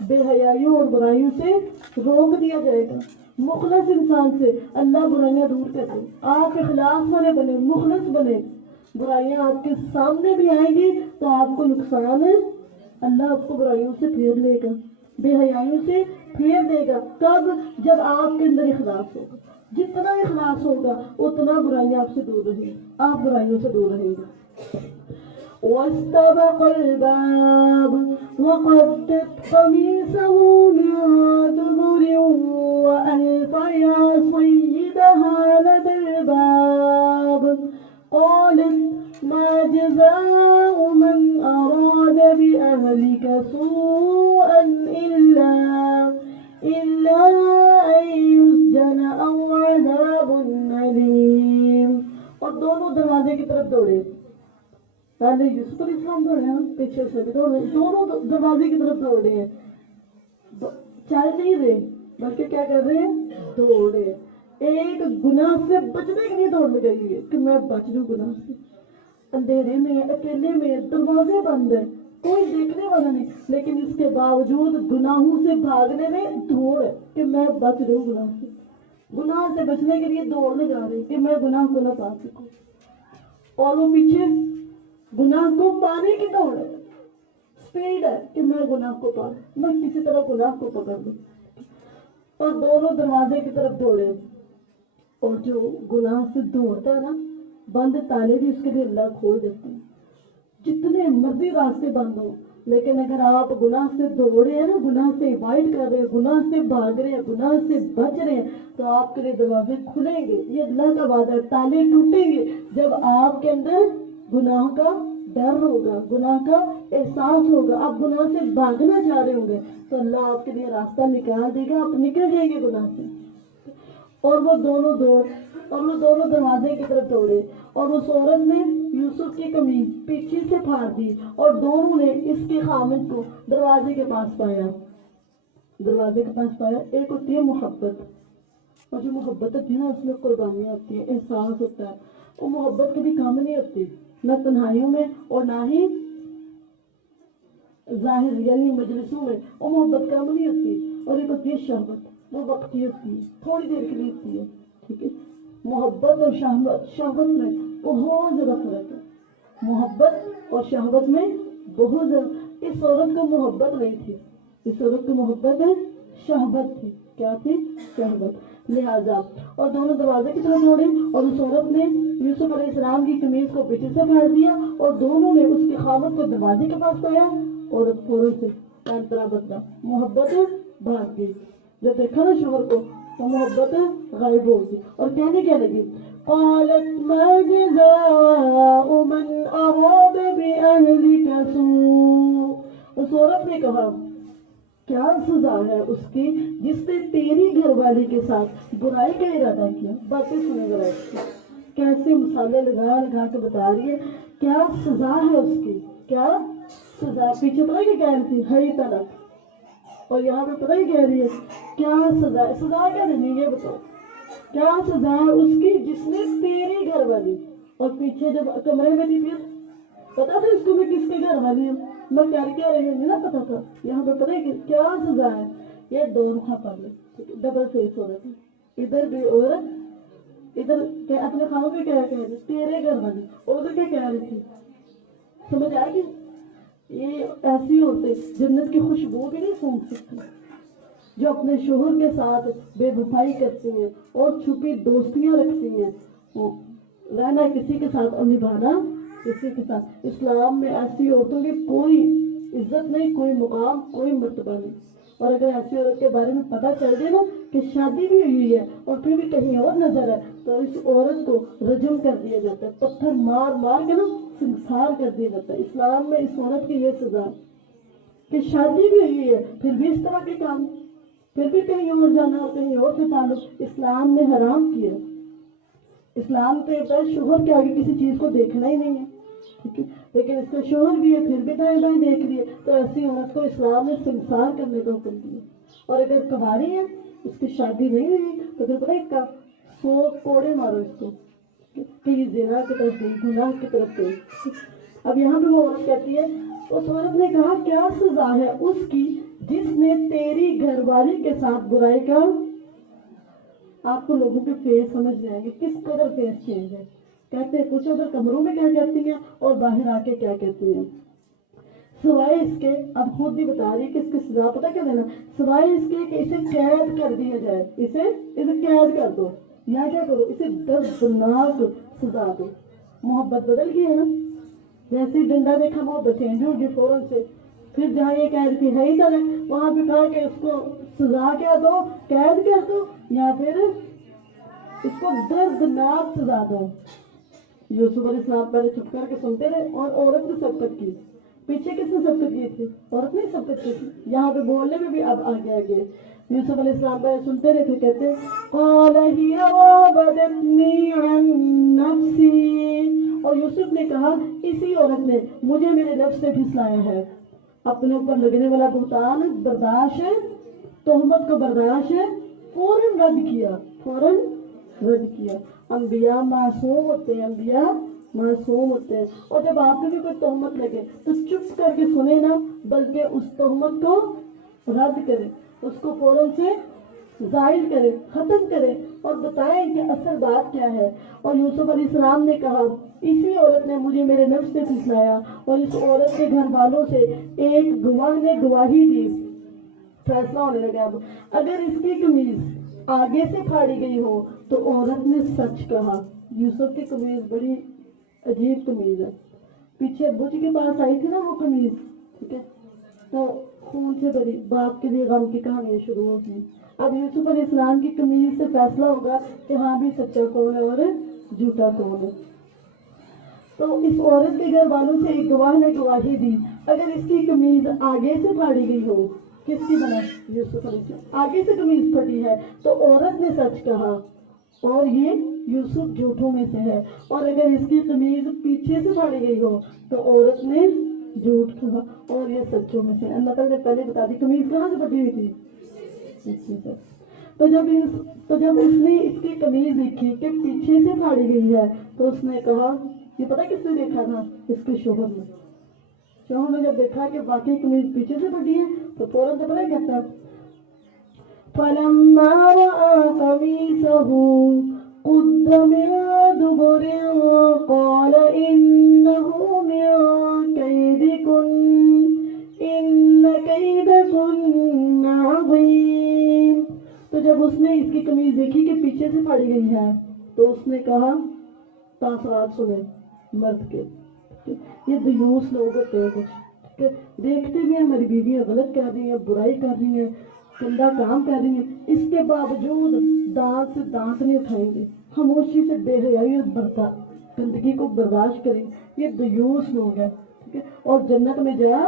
بے حیائیوں اور برائیوں سے روک دیا جائے گا۔ مخلص انسان سے اللہ برائیاں دور کر دے۔ آپ اخلاص والے بنے، مخلص بنے، برائیاں آپ کے سامنے بھی آئیں گی تو آپ کو نقصان ہے، اللہ آپ کو برائیوں سے پھیر لے گا، بے حیائیوں سے پھیر دے گا۔ کب؟ جب آپ کے اندر اخلاص ہوگا۔ جتنا اخلاص ہوگا اتنا برائیاں آپ سے دور رہیں گی، آپ برائیوں سے دور رہیں گے۔ واستبق الباب وقدت قميصه من دبر وألف يا سيدها لدى الباب قالت ما جزاء من أراد بأهلك سوءا إلا أن يسجن أو عذاب أليم۔ اور دونوں دروازے کی طرف دوڑے، پہلے یوسف علیہ السلام دوڑے ہیں، پیچھے سے بھی دوڑ رہے ہیں، دونوں دروازے کی طرف دوڑ رہے ہیں، چل نہیں رہے بلکہ کیا کر رہے ہیں؟ دوڑ رہے ہیں۔ ایک گناہ سے بچنے کے لیے دوڑ لگائی ہے کہ میں بچ جوں گناہ سے۔ اندھیرے میں، اکیلے میں، دروازے بند ہیں، کوئی دیکھنے والا نہیں، لیکن اس کے باوجود گناہوں سے بھاگنے میں دوڑ ہے کہ میں بچ جاؤں گناہ سے۔ گناہ سے بچنے کے لیے دوڑنے جا رہے ہیں کہ میں گناہ کو نہ پا سکوں، اور وہ پیچھے گناہ کو پانے کی دوڑ ہے، سپیڈ ہے کہ میں گناہ کو پا لوں، میں کسی طرح گناہ کو پکڑ لوں، اور دونوں دروازے کی طرف دوڑے۔ اور جو گناہ سے دوڑتا ہے نا، بند تالے بھی اس کے لیے اللہ کھول دیتے ہیں، جتنے مرضی راستے بند ہو، لیکن اگر آپ گناہ سے دوڑے ہیں نا، گناہ سے ایوائڈ کر رہے ہیں، گناہ سے بھاگ رہے ہیں، گناہ سے بچ رہے ہیں، تو آپ کے لیے دروازے کھلیں گے، یہ اللہ کا وعدہ ہے۔ تالے ٹوٹیں گے جب آپ کے اندر گناہ کا ڈر ہوگا، گناہ کا احساس ہوگا، آپ گناہ سے بھاگنا چاہ رہے ہوں گے تو اللہ آپ کے لیے راستہ نکال دے گا، آپ نکل جائیں گے گناہ سے۔ اور وہ دونوں دروازے کی طرف دوڑے، اور اس عورت نے یوسف کی قمیض پیچھے سے پھاڑ دی، اور دونوں نے اس کے خامد کو دروازے کے پاس پایا۔ دروازے کے پاس پایا۔ ایک ہوتی ہے محبت، اور جو محبت ہوتی ہے نا، اس میں قربانیاں ہوتی ہیں، احساس ہوتا ہے، وہ محبت کبھی کم نہیں ہوتی، نہ تنہائیوں میں اور نہ ہی ظاہر یعنی مجلسوں میں، وہ محبت کم نہیں ہوتی۔ اور ایک ہوتی ہے شہوت، وہ وقتی ہوتی ہے، تھوڑی دیر کے لیے ہوتی ہے، ٹھیک ہے۔ محبت اور شہوت میں بہت زیادہ فرق ہے، محبت اور شہوت میں بہت زیادہ۔ اس عورت کو محبت نہیں تھی، اس عورت کو محبت ہے، شہوت تھی۔ کیا تھی؟ شہوت۔ لہذا اور دونوں دروازے کی طرف دوڑے، اور اس عورت نے یوسف علیہ السلام کی قمیض کو پیچھے سے پھاڑ دیا، اور دونوں نے اس کی خامد کو دروازے کے پاس پایا، اور فوراً سے طرح بدلا، محبت بھاگ گئی۔ جب دیکھا نا شوہر کو تو محبت غائب ہوگی، اور کہنے کیا لگی؟ قالت ما جزاء من اراد بأهلك سوء۔ اس عورت نے کہا کیا سزا ہے اس کی جس نے تیری گھر والی کے ساتھ برائی کا ارادہ کیا۔ باتیں سنے گا، کیسے مسالے لگا لگا کے بتا رہی ہے کیا سزا ہے اس کی، کیا سزا۔ پیچھے پتہ کیا کہہ رہی تھی؟ ہری طلب، اور یہاں پہ پتہ ہی کہہ رہی ہے کیا سزا ہے۔ سزا کیا دینی ہے یہ بتاؤ، کیا سزا ہے اس کی جس نے تیری گھر والی، اور پیچھے جب کمرے میں تھی پھر پتا تھا اس کو میں کس کے گھر والی ہوں، میں کر کے رہی ہوں، نہ پتا تھا۔ یہاں پہ پتہ ہے کیا سزا ہے، یہ دو رخا پڑھ لے، ڈبل فیس ہو رہا تھا، ادھر بھی عورت، ادھر اپنے خاموں پہ کیا کہہ رہی تیرے گھر والی، اور ادھر کیا کہہ رہی تھی، سمجھ آئے گی؟ یہ ایسی عورتیں جنت کی خوشبو بھی نہیں سونگھ سکتی، جو اپنے شوہر کے ساتھ بے وفائی کرتی ہیں اور چھپی دوستیاں رکھتی ہیں، وہ رہنا کسی کے ساتھ اور نبھانا کسی کے ساتھ۔ اسلام میں ایسی عورتوں کی کوئی عزت نہیں، کوئی مقام، کوئی مرتبہ نہیں۔ اور اگر ایسی عورت کے بارے میں پتہ چل جائے نا کہ شادی بھی ہوئی ہے اور پھر بھی کہیں اور نظر ہے، تو اس عورت کو رجم کر دیا جاتا ہے، پتھر مار مار کے نا سنسار کر دیا جاتا ہے۔ اسلام میں اس عورت کی یہ سزا ہے کہ شادی بھی ہوئی ہے پھر بھی اس طرح کے کام، پھر بھی کہیں اور جانا اور کہیں اور سے تعلق اسلام نے حرام کیا۔ اسلام کے تحت شوہر کے آگے کسی چیز کو دیکھنا ہی نہیں ہے، ٹھیک ہے، لیکن اس کا شوہر بھی ہے پھر بھی دائیں بائیں دیکھ رہی ہے، تو ایسی عورت کو اسلام نے سنسار کرنے کا حکم دیا۔ اور اگر کنواری ہے، اس کی شادی نہیں ہوئی، تو پھر پتہ ہے 100 کوڑے مارو اس کو کہ یہ زنا کی طرف گئی، گناہ کی طرف گئی۔ اب یہاں پہ وہ عورت کہتی ہے، اس عورت نے کہا کیا سزا ہے اس کی جس نے تیری گھر والی کے ساتھ برائی کا. آپ کو لوگوں کے فیس سمجھ جائیں گے کس قدر فیس چینج ہے. کہتے ہیں کچھ ادھر کمروں میں کیا کہتی ہیں اور باہر آ کے کیا کہتی ہیں. سوائے اس کے، اب خود بھی بتا رہی کہ اس کی سزا پتہ کیا دینا، سوائے اس کے کہ اسے قید کر دیا جائے، اسے قید کر دو یا کیا کرو، اسے دردناک سزا دو. محبت بدل گئی ہے نا، جیسے ڈنڈا دیکھا محبت چینج ہوگی فوراً سے. پھر جہاں یہ قید کی ہے ہی طرح وہاں پہ کہا کہ اس کو سزا کیا دو، قید کر دو یا پھر اس کو دردناک سزا دو. یوسف علیہ السلام پہلے چپ کر کے سنتے رہے اور عورت نے سبقت کی. پیچھے کس نے سبقت کی تھی؟ عورت نے سبقت کی تھی. یہاں پہ بولنے میں بھی اب آگے یوسف علیہ السلام پہلے سنتے رہے تھے. کہتے قال ہی راودتنی عن نفسی، اور یوسف نے کہا اسی عورت نے مجھے میرے نفس سے پھسلایا ہے. اپنے اوپر لگنے والا بہتان برداشت ہے، تہمت کو برداشت ہے، فوراً رد کیا، فوراً رد کیا. انبیاء معصوم ہوتے ہیں، انبیاء معصوم ہوتے ہیں. اور جب آپ کو بھی کوئی تہمت لگے تو چپ کر کے سنے نا، بلکہ اس تہمت کو رد کرے، اس کو فوراً سے زائل کرے، ختم کرے اور بتائیں کہ اصل بات کیا ہے. اور یوسف علیہ السلام نے کہا اسی عورت نے مجھے میرے نفس سے پھسلایا. اور اس عورت کے گھر والوں سے ایک گواہ نے گواہی دی. فیصلہ ہونے لگا. اب اگر اس کی قمیض آگے سے پھاڑی گئی ہو تو عورت نے سچ کہا. یوسف کی قمیض بڑی عجیب قمیض ہے، پیچھے بچ کے پاس آئی تھی نا وہ قمیض، ٹھیک ہے، تو خون سے بھری باپ کے لیے غم کی کہانیاں شروع ہوگی. اب یوسف علیہ السلام کی قمیض سے فیصلہ ہوگا کہ ہاں بھی سچا کون ہے اور جھوٹا کون ہے. تو اس عورت کے گھر والوں سے ایک گواہ نے گواہی دی. اگر اس کی قمیض آگے سے پھاڑی گئی ہو، کس کی بنا؟ یوسف علیہ السلام. آگے سے قمیض پھٹی ہے تو عورت نے سچ کہا اور یہ یوسف جھوٹوں میں سے ہے. اور اگر اس کی قمیض پیچھے سے پھاڑی گئی ہو تو عورت نے جھوٹ کہا اور یہ سچوں میں سے. اللہ تعالیٰ نے پہلے بتا دی قمیض کہاں سے پھٹی ہوئی تھی. تو جب اس نے اس کی قمیض دیکھی کہ پیچھے سے پھاڑی گئی ہے تو اس نے کہا، یہ پتہ کس نے دیکھا تھا؟ اس کے شوہر نے. شوہر نے جب دیکھا کہ واقعی قمیض پیچھے سے پھٹی ہے تو فوراً سے پتہ کہتا ہے فَلَمَّا رَأَىٰ قَمِيصَهُ قُدَّ مِن دُبُرٍ قَالَ إِنَّهُ مِن كَيْدِكُنَّ إِنَّ كَيْدَكُنَّ عَظِيمٌ. تو جب اس نے اس کی قمیض دیکھی کہ پیچھے سے پھاڑی گئی ہے تو اس نے کہا، تاثرات سنے مرد کے. یہ دیوس لوگ ہوتے ہیں کچھ کہ دیکھتے بھی ہیں ہماری بیویاں غلط کر رہی ہیں، برائی کر رہی ہیں، گندا کام کر رہی ہیں، اس کے باوجود دانت سے دانت نہیں اٹھائیں گے، خاموشی سے بے حیائی اور گندگی کو برداشت کریں. یہ دیوس لوگ ہیں، ٹھیک ہے، اور جنت میں جا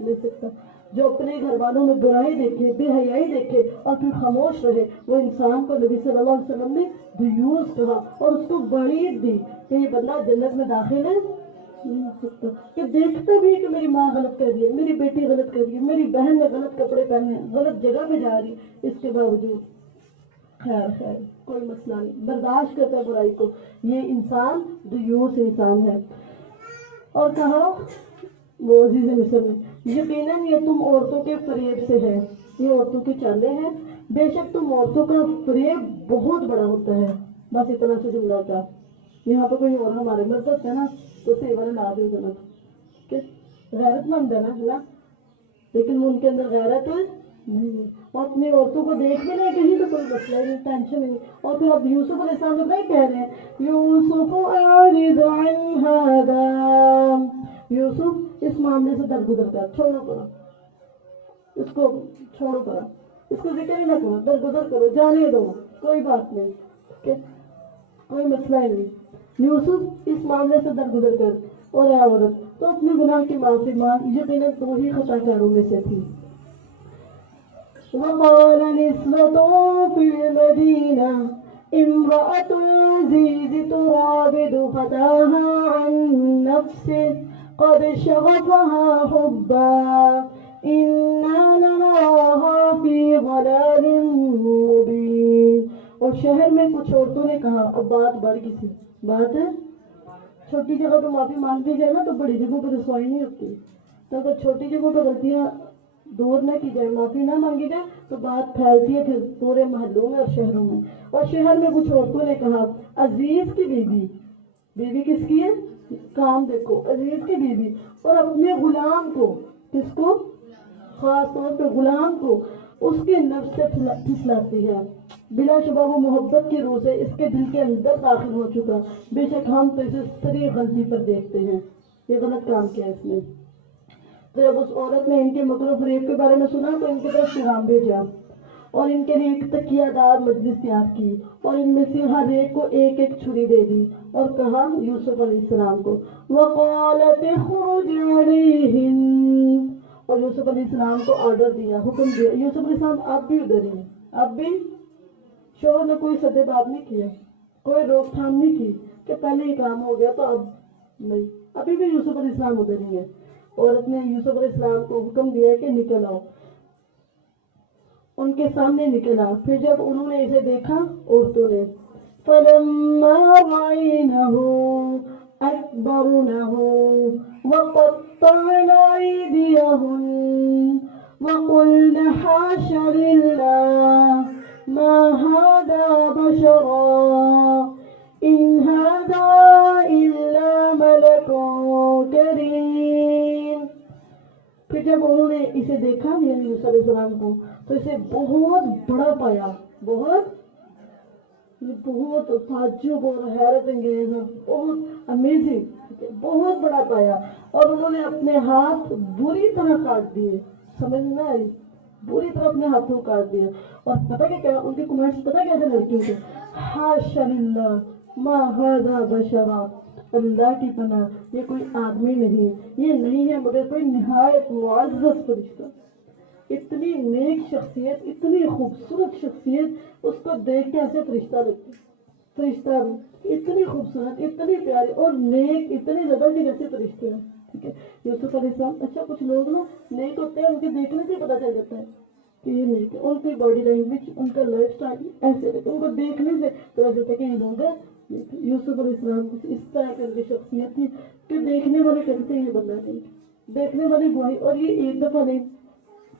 نہیں سکتا. جو اپنے گھر والوں میں برائی دیکھے، بے حیائی دیکھے اور پھر خاموش رہے، وہ انسان کو نبی صلی اللہ علیہ وسلم نے دیوس کہا اور اس کو وعید دی کہ یہ بندہ جنت میں داخل ہے نہیں ہو سکتا. کہ دیکھتا بھی ہے کہ میری ماں غلط کر رہی ہے، میری بیٹی غلط کر رہی ہے، میری بہن نے غلط کپڑے پہنے ہیں، غلط جگہ پہ جا رہی، اس کے باوجود خیر کوئی مسئلہ نہیں، برداشت کرتا ہے برائی کو. یہ انسان دیوس انسان ہے. اور کہا وہ عزیز مصر میں، یقیناً یہ تم عورتوں کے فریب سے ہے، یہ عورتوں کی چالیں ہیں، بے شک تم عورتوں کا فریب بہت بڑا ہوتا ہے. بس اتنا سے جملہ تھا. یہاں پہ کوئی اور ہمارے مرد ہوتا ہے نا تو سیور لا دے غلط کہ غیرت مند ہے نا، لیکن ان کے اندر غیرت نہیں ہے. اور اپنی عورتوں کو دیکھ بھی نہیں کہیں تو کوئی مسئلہ نہیں، ٹینشن نہیں. اور پھر اب یوسف علیہ السلام نہیں کہہ رہے ہیں یوسف اعرض عن هذا، یوسف اس معاملے سے درگزر کر، چھوڑو کرو اس کو، چھوڑو کرو اس کو، ذکر ہی نہ کرو، درگزر کرو، جانے دو، کوئی بات نہیں، کوئی مسئلہ ہی نہیں. یوسف اس معاملے سے درگزر کر. اور اے عورت تو اپنے گناہ کی معافی مانگ، یقیناً تو ہی خطا کاروں میں سے تھی. وقال نسوة في المدينة امرأة العزيز تراود فتاها عن نفسه قد شغفها حبا إنا لنراها في ضلال مبين. اور شہر میں کچھ عورتوں نے کہا، اب بات بڑھ گئی تھی. بات ہے چھوٹی جگہ پہ معافی مانگ دی جائے نا تو بڑی جگہوں پہ رسوائی نہیں ہوتی. تو اگر چھوٹی جگہوں پہ غلطیاں دور نہ کی جائے, معافی نہ مانگی جائے تو بات پھیلتی ہے پھر پورے محلوں میں اور شہروں میں. اور شہر میں کچھ عورتوں نے کہا عزیز کی بیوی, بیوی کس کی ہے؟ کام دیکھو, عزیز کی بیوی اور اپنے غلام کو, کس کو؟ خاص طور پہ غلام کو اس کے نفس سے پھسلاتی ہے. بلا شبہ وہ محبت کی روح سے اس کے دل کے اندر داخل ہو چکا. بے شک ہم تو اسے سری غلطی پر دیکھتے ہیں, یہ غلط کام کیا اس نے. تو جب اس عورت نے ان کے مکر و فریب کے بارے میں سنا تو ان کی طرف پیغام بھیجا اور ان کے لیے ایک تکیہ دار مجلس تیار کی اور ان میں سے ہر ایک کو ایک ایک چھری دے دی اور کہا یوسف علیہ السلام کو وقالت اخرج علیہن, اور یوسف علیہ السلام کو آرڈر دیا, حکم دیا, یوسف علیہ السلام آپ بھی ادھر ہی ہیں. اب بھی شوہر نے کوئی سدے بات نہیں کیا, کوئی روک تھام نہیں کی کہ پہلے ہی کام ہو گیا تو اب نہیں, ابھی بھی یوسف علیہ السلام ادھر ہی ہے. عورت نے یوسف علیہ السلام کو حکم دیا کہ نکل آؤ, ان کے سامنے نکل آؤ. پھر جب انہوں نے اسے دیکھا عورتوں نے فَلَمَّا رَأَيْنَهُ أَكْبَرْنَهُ وَقَطَّعْنَ أَيْدِيَهُنَّ وَقُلْنَ حَاشَ لِلَّهِ مَا هَذَا بَشَرًا إِنْ هَذَا إِلَّا مَلَكٌ كَرِيمٌ. پھر جب انہوں نے اسے دیکھا یعنی یوسف علیہ السلام کو تو اسے بہت بڑا پایا, بہت تعجب اور حیرت انگیز, بہت امیزنگ, بہت بڑا پایا. اور انہوں نے اپنے ہاتھ بری طرح کاٹ دیے, سمجھ نہ آئی, بری طرح اپنے ہاتھوں کاٹ دیے. اور پتہ کیا ان کے کمنٹس پتہ کیا تھے لڑکیوں کے, حاشا للہ ما ھذا بشرا, اللہ کی پناہ یہ کوئی آدمی نہیں, یہ نہیں ہے مگر کوئی نہایت معزز فرشتہ. اتنی نیک شخصیت, اتنی خوبصورت شخصیت, اس کو دیکھ کے ایسے فرشتہ لگتے, فرشتہ اتنی خوبصورت, اتنی پیاری اور نیک, اتنی زیادہ کہ جیسے فرشتے ہیں. ٹھیک ہے, یوسف علیہ السلام. اچھا کچھ لوگ نا نیک ہوتے ہیں, ان کے دیکھنے سے پتہ چل جاتا ہے کہ یہ نیک ہے, ان کی باڈی لینگویج, ان کا لائف اسٹائل ایسے رہتا ہے, ان کو دیکھنے سے پتہ چلتا ہے کہ یہ لوگ ہیں. یوسف علیہ السلام اس طرح کی ان کی شخصیت تھی کہ دیکھنے والے کہتے ہیں یہ بندہ نہیں, دیکھنے والی گواہی. اور یہ ایک دفعہ نہیں,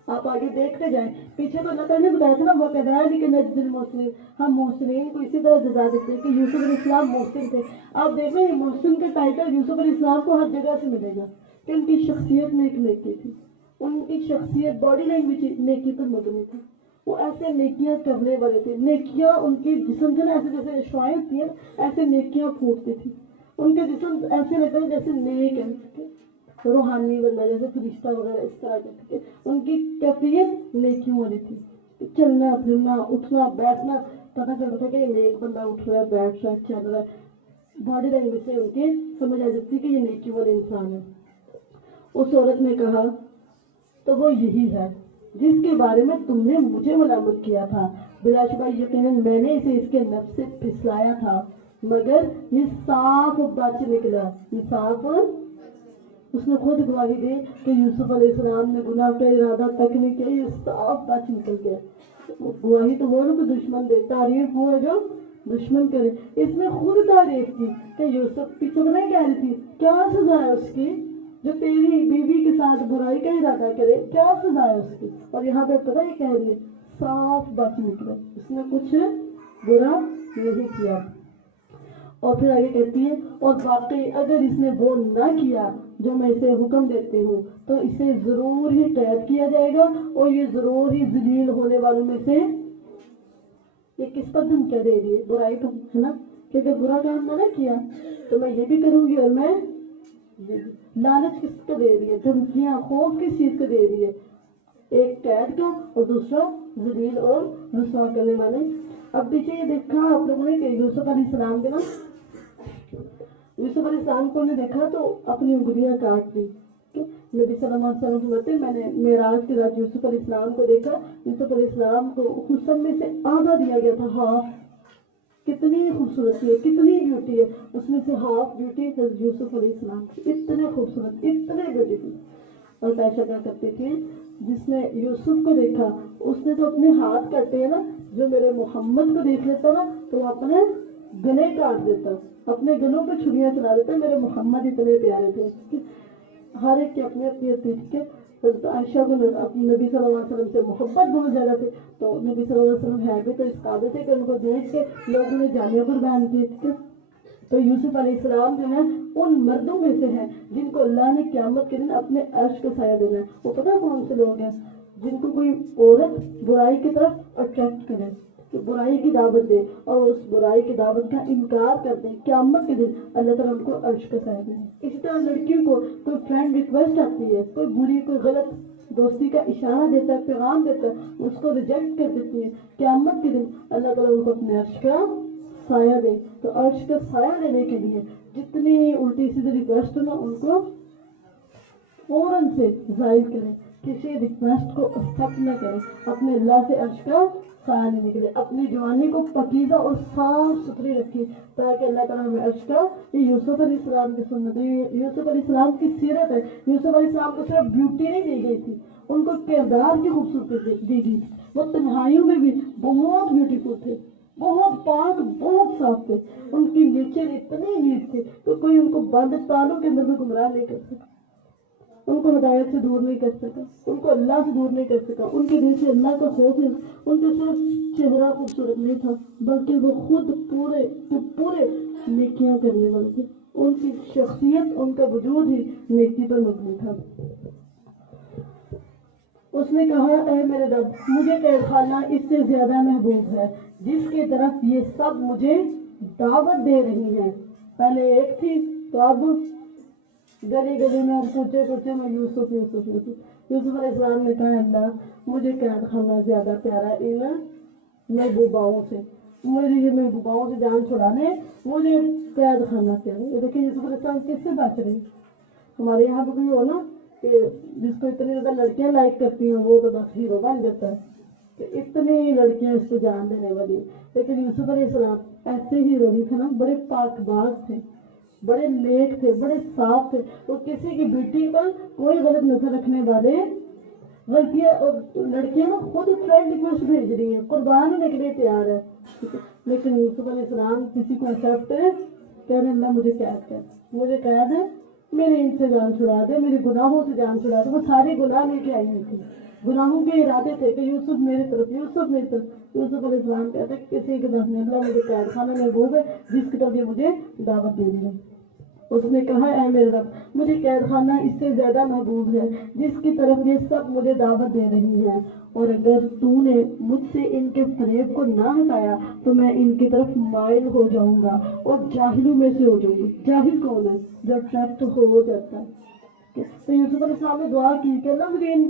آپ آگے دیکھتے جائیں. پیچھے تو اللہ تعالیٰ نے بتایا تھا نا وَكَذَلِكَ نَجْزِي الْمُحْسِنِينَ, ہم محسنین کو اسی طرح جزا دیتے ہیں کہ یوسف علیہ السلام محسن تھے. آپ دیکھیں محسن کا ٹائٹل یوسف علیہ السلام کو ہر جگہ سے ملے گا کہ ان کی شخصیت میں ایک نیکی تھی, ان کی شخصیت باڈی لینگویج نیکی پر مبنی تھی. وہ ایسے نیکیاں کرنے والے تھے, نیکیاں ان کے جسم سے ایسے جیسے شوائیں تھی ایسے نیکیاں پھوٹتی تھی. ان کے جسم ایسے لگتا ہے جیسے نیک ہے, روحانی بندہ جیسے فرشتہ وغیرہ اس طرح کے. ان کی کیفیت نیکیوں والی تھی, چلنا پھرنا اٹھنا بیٹھنا, پتہ چلتا تھا کہ یہ نیک بندہ اٹھ رہا ہے, بیٹھ رہا ہے, چل رہا ہے. باڈی لینگویج سے ان کے سمجھ آ جاتی کہ یہ نیکی والے انسان ہے. اس عورت نے کہا تو وہ یہی ہے جس کے بارے میں تم نے مجھے ملامت کیا تھا. بلا شبہ یقیناً میں نے اسے اس کے نفس سے پھسلایا تھا, مگر یہ صاف بچ نکلا. یہ صاف, اس نے خود گواہی دی کہ یوسف علیہ السلام نے گناہ کا ارادہ تک نہیں کیا, یہ صاف بچ نکل گیا. گواہی تو وہ نا دشمن دے, تعریف وہ ہے جو دشمن کرے. اس نے خود تعریف کی کہ یوسف پیچھے نہیں کہہ رہی تھی کیا سزا ہے اس کی جو تیری بیوی کے ساتھ برائی کا ارادہ کرے, کیا سزا ہے اس کی. اور یہاں پہ پتہ ہی کہہ رہی ہے صاف بچ نکلا, اس نے کچھ برا نہیں کیا. اور پھر آگے کہتی ہے اور واقعی اگر اس نے وہ نہ کیا جو میں اسے حکم دیتی ہوں تو اسے ضرور ہی قید کیا جائے گا اور یہ ضرور ہی ذلیل ہونے والوں میں سے. یہ کس پر دھمکیاں دے رہی ہے, برائی تو ہے نا, کہ اگر برا کام نہ کیا تو میں یہ بھی کروں گی. اور میں لالچ کس کو دے رہی ہے, دھمکیاں, خوف کس چیز کو دے رہی ہے, ایک قید کا اور دوسرا ذلیل اور رسوا کرنے والے. اب پیچھے یہ دیکھا آپ لوگوں نے کہ یوسف علیہ السلام کے نا, یوسف علیہ السلام کو نے دیکھا تو اپنی انگلیاں کاٹ دی. نبی صلی اللہ علیہ وسلم فرماتے ہیں میں نے معراج کی رات یوسف علیہ السلام کو دیکھا, یوسف علیہ السلام کو حسن میں سے آدھا دیا گیا تھا, ہاف. کتنی خوبصورتی ہے, کتنی بیوٹی ہے, اس میں سے ہاف بیوٹی یوسف علیہ السلام کی, اتنے خوبصورت, اتنے بیوٹیفل. اور عائشہ کیا کرتی تھی, جس نے یوسف کو دیکھا اس نے تو اپنے ہاتھ کاٹے ہیں نا, جو میرے محمد کو دیکھ لیتا نا تو وہ اپنے گلے کاٹ دیتا, اپنے گلوں پہ چھریاں چلا دیتا. میرے محمد اتنے پیارے تھے. ہر ایک کی اپنی اپنی ہوتی ہے. حضرت عائشہ کو اپنے نبی صلی اللہ علیہ وسلم سے محبت بہت زیادہ تھی، تو نبی صلی اللہ علیہ وسلم ہے بھی تو اس قابل تھے کہ ان کو دیکھ کے لوگوں نے جانیں قربان کی تھی۔ تو یوسف علیہ السلام جو ہے ان مردوں میں سے ہیں جن کو اللہ نے قیامت کے دن اپنے عرش کا سایہ دینا ہے۔ وہ پتہ کون سے لوگ ہیں؟ جن کو کوئی عورت برائی کی طرف اٹریکٹ کرے، کہ برائی کی دعوت دے اور اس برائی کی دعوت کا انکار کر دے، قیامت کے دن اللہ تعالیٰ ان کو عرش کا سایہ دے۔ اسی طرح لڑکیوں کو کوئی فرینڈ ریکویسٹ آتی ہے، کوئی بری کوئی غلط دوستی کا اشارہ دیتا ہے، پیغام دیتا ہے، اس کو ریجیکٹ کر دیتی ہے، قیامت کے دن اللہ تعالیٰ ان کو اپنے عرش کا سایہ دے۔ تو عرش کا سایہ لینے کے لیے جتنی الٹی سیدھی ریکویسٹ ہو نا ان کو فوراً سے ظاہر کریں، کسی ریکویسٹ کو ایکسیپٹ نہ کریں، اپنے اللہ سے عرش کا سایہ لینے کے لیے اپنی جوانی کو پاکیزہ اور صاف ستھری رکھیں تاکہ اللہ تعالیٰ ہمیں عرش کا۔ یہ یوسف علیہ السلام کی سنت ہے، یوسف علیہ السلام کی سیرت ہے۔ یوسف علیہ السلام کو صرف بیوٹی نہیں دی گئی تھی، ان کو کردار کی خوبصورتی دی گئی تھی۔ وہ تنہائیوں میں بھی بہت بیوٹیفل تھے، بہت پاک، بہت صاف تھے، ان کی نیچر اتنی نیٹ تھے کہ کوئی ان کو بند تالوں کے اندر بھی گمراہ نہیں کر سکا، ان کو ہدایت سے دور نہیں کر سکا، ان کو اللہ سے دور نہیں کر سکا۔ ان کے دل سے اللہ کا خوف ہے، ان کا صرف چہرہ خوبصورت نہیں تھا بلکہ وہ خود پورے نیکیاں کرنے والے تھے، ان کی شخصیت، ان کا وجود ہی نیکی پر مبنی تھا۔ اس نے کہا اے میرے رب، مجھے قید خانہ اس سے زیادہ محبوب ہے جس کی طرف یہ سب مجھے دعوت دے رہی ہیں۔ پہلے ایک تھی تو اب گلی گلی میں اور کوچے میں یوسف علیہ السلام نے کہا اللہ مجھے قید خانہ زیادہ پیارا ان محبوباؤں سے، مجھے یہ محبوباؤں سے جان چھڑانے مجھے قید خانہ پیارا۔ یہ دیکھیں یوسف علیہ السلام کس سے بچ رہے ہیں؟ ہمارے یہاں پہ بھی ہو نا کہ جس کو اتنی زیادہ لڑکیاں لائک کرتی ہیں وہ تو بس ہیرو بن جاتا ہے کہ اتنی لڑکیاں اس کو جان دینے والی، لیکن یوسف علیہ السلام ایسے ہیرو نہیں تھے نا، بڑے پاک باز تھے، بڑے نیک تھے، بڑے صاف تھے، وہ کسی کی بیٹی پر کوئی غلط نظر رکھنے والے لڑکیاں نا خود فرینڈ ریکویسٹ بھیج رہی ہیں، قربان ہونے کے لیے تیار ہے، لیکن یوسف علیہ السلام کسی کو ایکسیپٹ کہہ رہے اللہ مجھے قید کر، مجھے قید ہے، میرے ان سے جان چھڑا دے، میرے گناہوں سے جان چھڑا دے۔ وہ ساری گناہ لے کے آئی ہوئی تھی، گناہوں کے ارادے تھے کہ یوسف میری طرف، یوسف میری طرف۔ یوسف علیہ السلام کہتے ہیں کسی کے پاس نہیں، اللہ مجھے قید خانہ محبوب ہے جس کی طرف یہ مجھے دعوت دے رہی ہے۔ اس نے کہا اے میرے رب، مجھے قید خانہ اس سے زیادہ محبوب ہے جس کی طرف یہ سب مجھے دعوت دے رہی ہیں، اور اگر تو نے مجھ سے ان کے فریب کو نہ ہٹایا تو میں ان کی طرف مائل ہو جاؤں گا اور جاہلوں میں سے ہو جاؤں گا۔ جاہل کون ہے؟ جو اٹریکٹ ہو جاتا ہے۔ تو یوسف علیہ السلام نے دعا کی کہ اللہ مجھے ان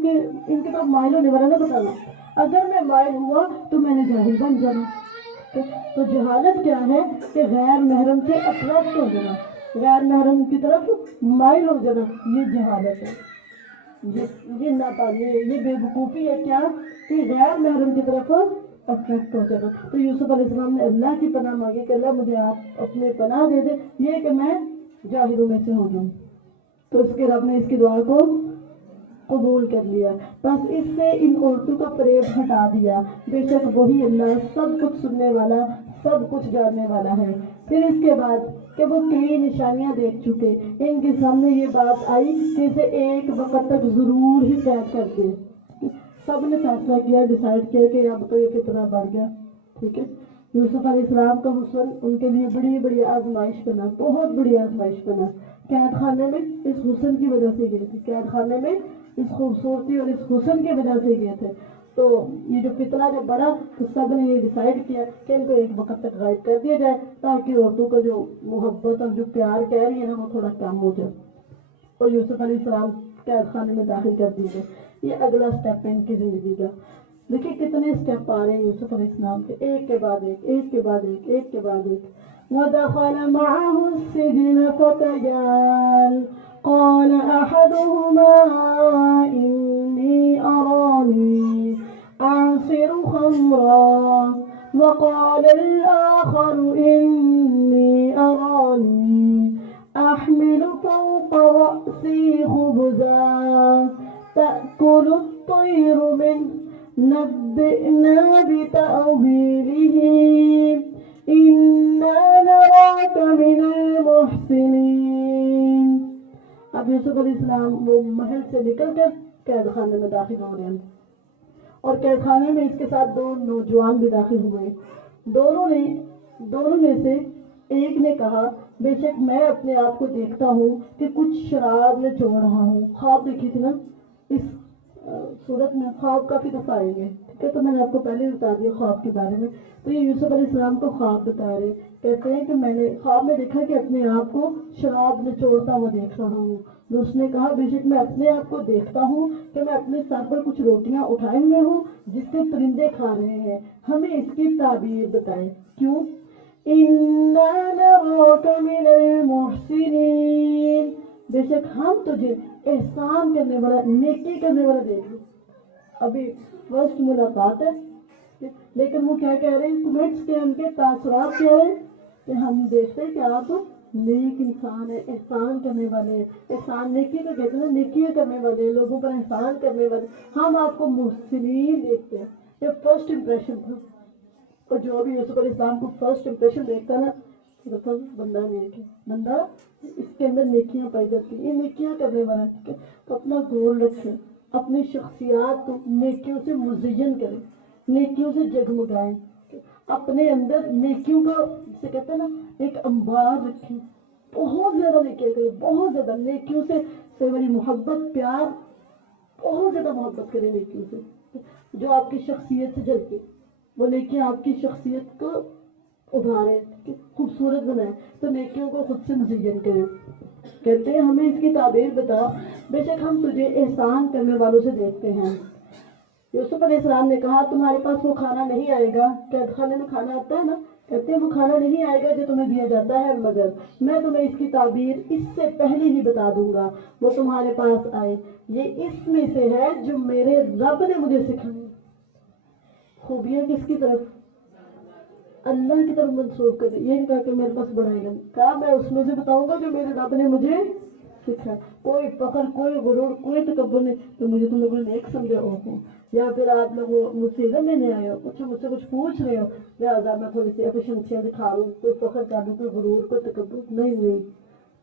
کی طرف مائل ہونے والا نہ بتانا، اگر میں مائل ہوا تو میں نے جاہل بن جانا۔ تو جہالت کیا ہے کہ غیر محرم سے اٹریکٹ ہو جانا، غیر محرم کی طرف مائل ہو جانا، یہ جہالت ہے، یہ ناپاکی ہے، یہ بے وقوفی ہے کیا کہ غیر محرم کی طرف اٹریکٹ ہو جانا۔ تو یوسف علیہ السلام نے اللہ کی پناہ مانگی کہ اللہ مجھے آپ اپنے پناہ دے دے، یہ کہ میں جاہلوں میں سے ہو جاؤں۔ تو اس کے رب نے اس کی دعا کو قبول کر لیا، بس اس سے ان عورتوں کا فریب ہٹا دیا، بے شک وہی اللہ سب کچھ سننے والا، سب کچھ جاننے والا ہے۔ پھر اس کے بعد کہ وہ کئی نشانیاں دیکھ چکے، ان کے سامنے یہ بات آئی کہ اسے ایک وقت تک ضرور ہی قید کر دے۔ سب نے فیصلہ کیا، ڈیسائیڈ کیا کہ اب تو یہ فتنہ بڑھ گیا، ٹھیک ہے۔ یوسف علیہ السلام کا حسن ان کے لیے بڑی بڑی آزمائش بنا، بہت بڑی آزمائش بنا۔ قید خانے میں اس حسن کی وجہ سے گئے تھے، قید خانے میں اس خوبصورتی اور اس حسن کی وجہ سے گئے تھے۔ تو یہ جو فتنہ جب بڑھا تو سب نے یہ ڈیسائیڈ کیا کہ ان کو ایک وقت تک غائب کر دیا جائے تاکہ عورتوں کا جو محبت اور جو پیار کہہ رہی ہے نا وہ تھوڑا کم ہو جائے، اور یوسف علیہ السلام قید خانے میں داخل کر دیے گئے۔ یہ اگلا اسٹیپ ہے ان کی زندگی کا۔ دیکھیں کتنے اسٹیپ آ رہے ہیں یوسف علیہ السلام کے، ایک کے بعد ایک، ایک کے بعد ایک، ایک کے بعد ایک۔ وَدَخَلَ مَعَهُ السِّجْنَ فَتَيَانِ قال أحدهما إني أراني أعصر خمرا وقال الآخر إني أراني أحمل فوق رأسي خبزا تأكل الطير منه نبئنا بتأويله إنا نراك من المحسنين۔ اب یوسف علیہ السلام وہ محل سے نکل کر قید خانے میں داخل ہو رہے ہیں، اور قید خانے میں اس کے ساتھ 2 نوجوان بھی داخل ہوئے۔ دونوں میں سے ایک نے کہا بے شک میں اپنے آپ کو دیکھتا ہوں کہ کچھ شراب میں چھوڑ رہا ہوں۔ خواب دیکھی تھی نا، اس صورت میں خواب کافی دفعہ آئیں گے، ٹھیک ہے، تو میں نے آپ کو پہلے ہی بتا دیا خواب کے بارے میں۔ تو یہ یوسف علیہ السلام کو خواب بتا رہے، کہتے ہیں کہ میں نے خواب میں دیکھا کہ اپنے آپ کو شراب میں چھوڑتا ہوا دیکھ رہا ہوں۔ تو اس نے کہا بے شک میں اپنے آپ کو دیکھتا ہوں کہ میں اپنے سر پر کچھ روٹیاں اٹھائے ہوئے ہوں جس سے پرندے کھا رہے ہیں، ہمیں اس کی تعبیر بتائیں۔ کیوں؟ اِنَّا نَرَاكَ مِنَ الْمُحْسِنِينَ، بے شک ہم تجھے احسان کرنے والا، نیکی کرنے والا دیکھ لیں۔ ابھی فرسٹ ملاقات ہے، لیکن وہ کیا کہہ رہے ہیں، کمنٹس کے ان کے تاثرات کیا ہیں کہ ہم دیکھتے ہیں کہ آپ نیک انسان ہیں، احسان کرنے والے ہیں۔ احسان نیکی کو کہتے ہیں، نیکیاں کرنے والے ہیں، لوگوں پر احسان کرنے والے۔ ہم آپ کو محسنین دیکھتے ہیں۔ یہ فرسٹ امپریشن تھا، اور جو بھی یوسف علیہ السلام کو فرسٹ امپریشن دیکھتا نا، بندہ نیک ہے، بندہ اس کے اندر نیکیاں پائی جاتی ہیں، یہ نیکیاں کرنے والا ہے، ٹھیک ہے۔ تو اپنا گول رکھیں، اپنی شخصیات کو نیکیوں سے مزین کریں، نیکیوں سے جگمگائیں، اپنے اندر نیکیوں کا جسے کہتے ہیں نا ایک انبار رکھیں، بہت زیادہ نیکیاں کریں، بہت زیادہ نیکیوں سے بڑی محبت، پیار، بہت زیادہ محبت کریں نیکیوں سے، جو آپ کی شخصیت سے جلتی، وہ نیکیاں آپ کی شخصیت کو ابھارے، خوبصورت بنائے، تو نیکیوں کو خود سے مزین کریں۔ کہتے ہیں ہمیں اس کی تعبیر بتا، بے شک ہم تجھے احسان کرنے والوں سے دیکھتے ہیں۔ یوسف علیہ السلام نے کہا تمہارے پاس وہ کھانا نہیں آئے گا، قید خانے میں کھانا آتا ہے نا، کہتے ہیں وہ کھانا نہیں آئے گا جو تمہیں دیا جاتا ہے، مگر میں تمہیں اس کی تعبیر اس سے پہلے ہی بتا دوں گا، وہ تمہارے پاس آئے، یہ اس میں سے ہے جو میرے رب نے مجھے سکھائی۔ خوبیاں کس کی طرف؟ اللہ کی طرف منسوخ کر دی۔ یہ نہیں کہا کہ میرے پاس بڑا علم، کہا میں اس میں سے بتاؤں گا جو میرے رب نے مجھے سکھایا۔ کوئی فخر، کوئی غرور، کوئی تکبر نہیں تو مجھے تم لوگوں نے ایک سمجھا ہو، یا پھر آپ لوگ مجھ سے علم لینے آئے ہو، مجھ سے کچھ پوچھ رہے ہو، لہٰذا میں تھوڑی سی ایفیشنسیاں دکھا رہا ہوں، کوئی فخر کر لوں، کوئی غرور، کوئی تکبر نہیں،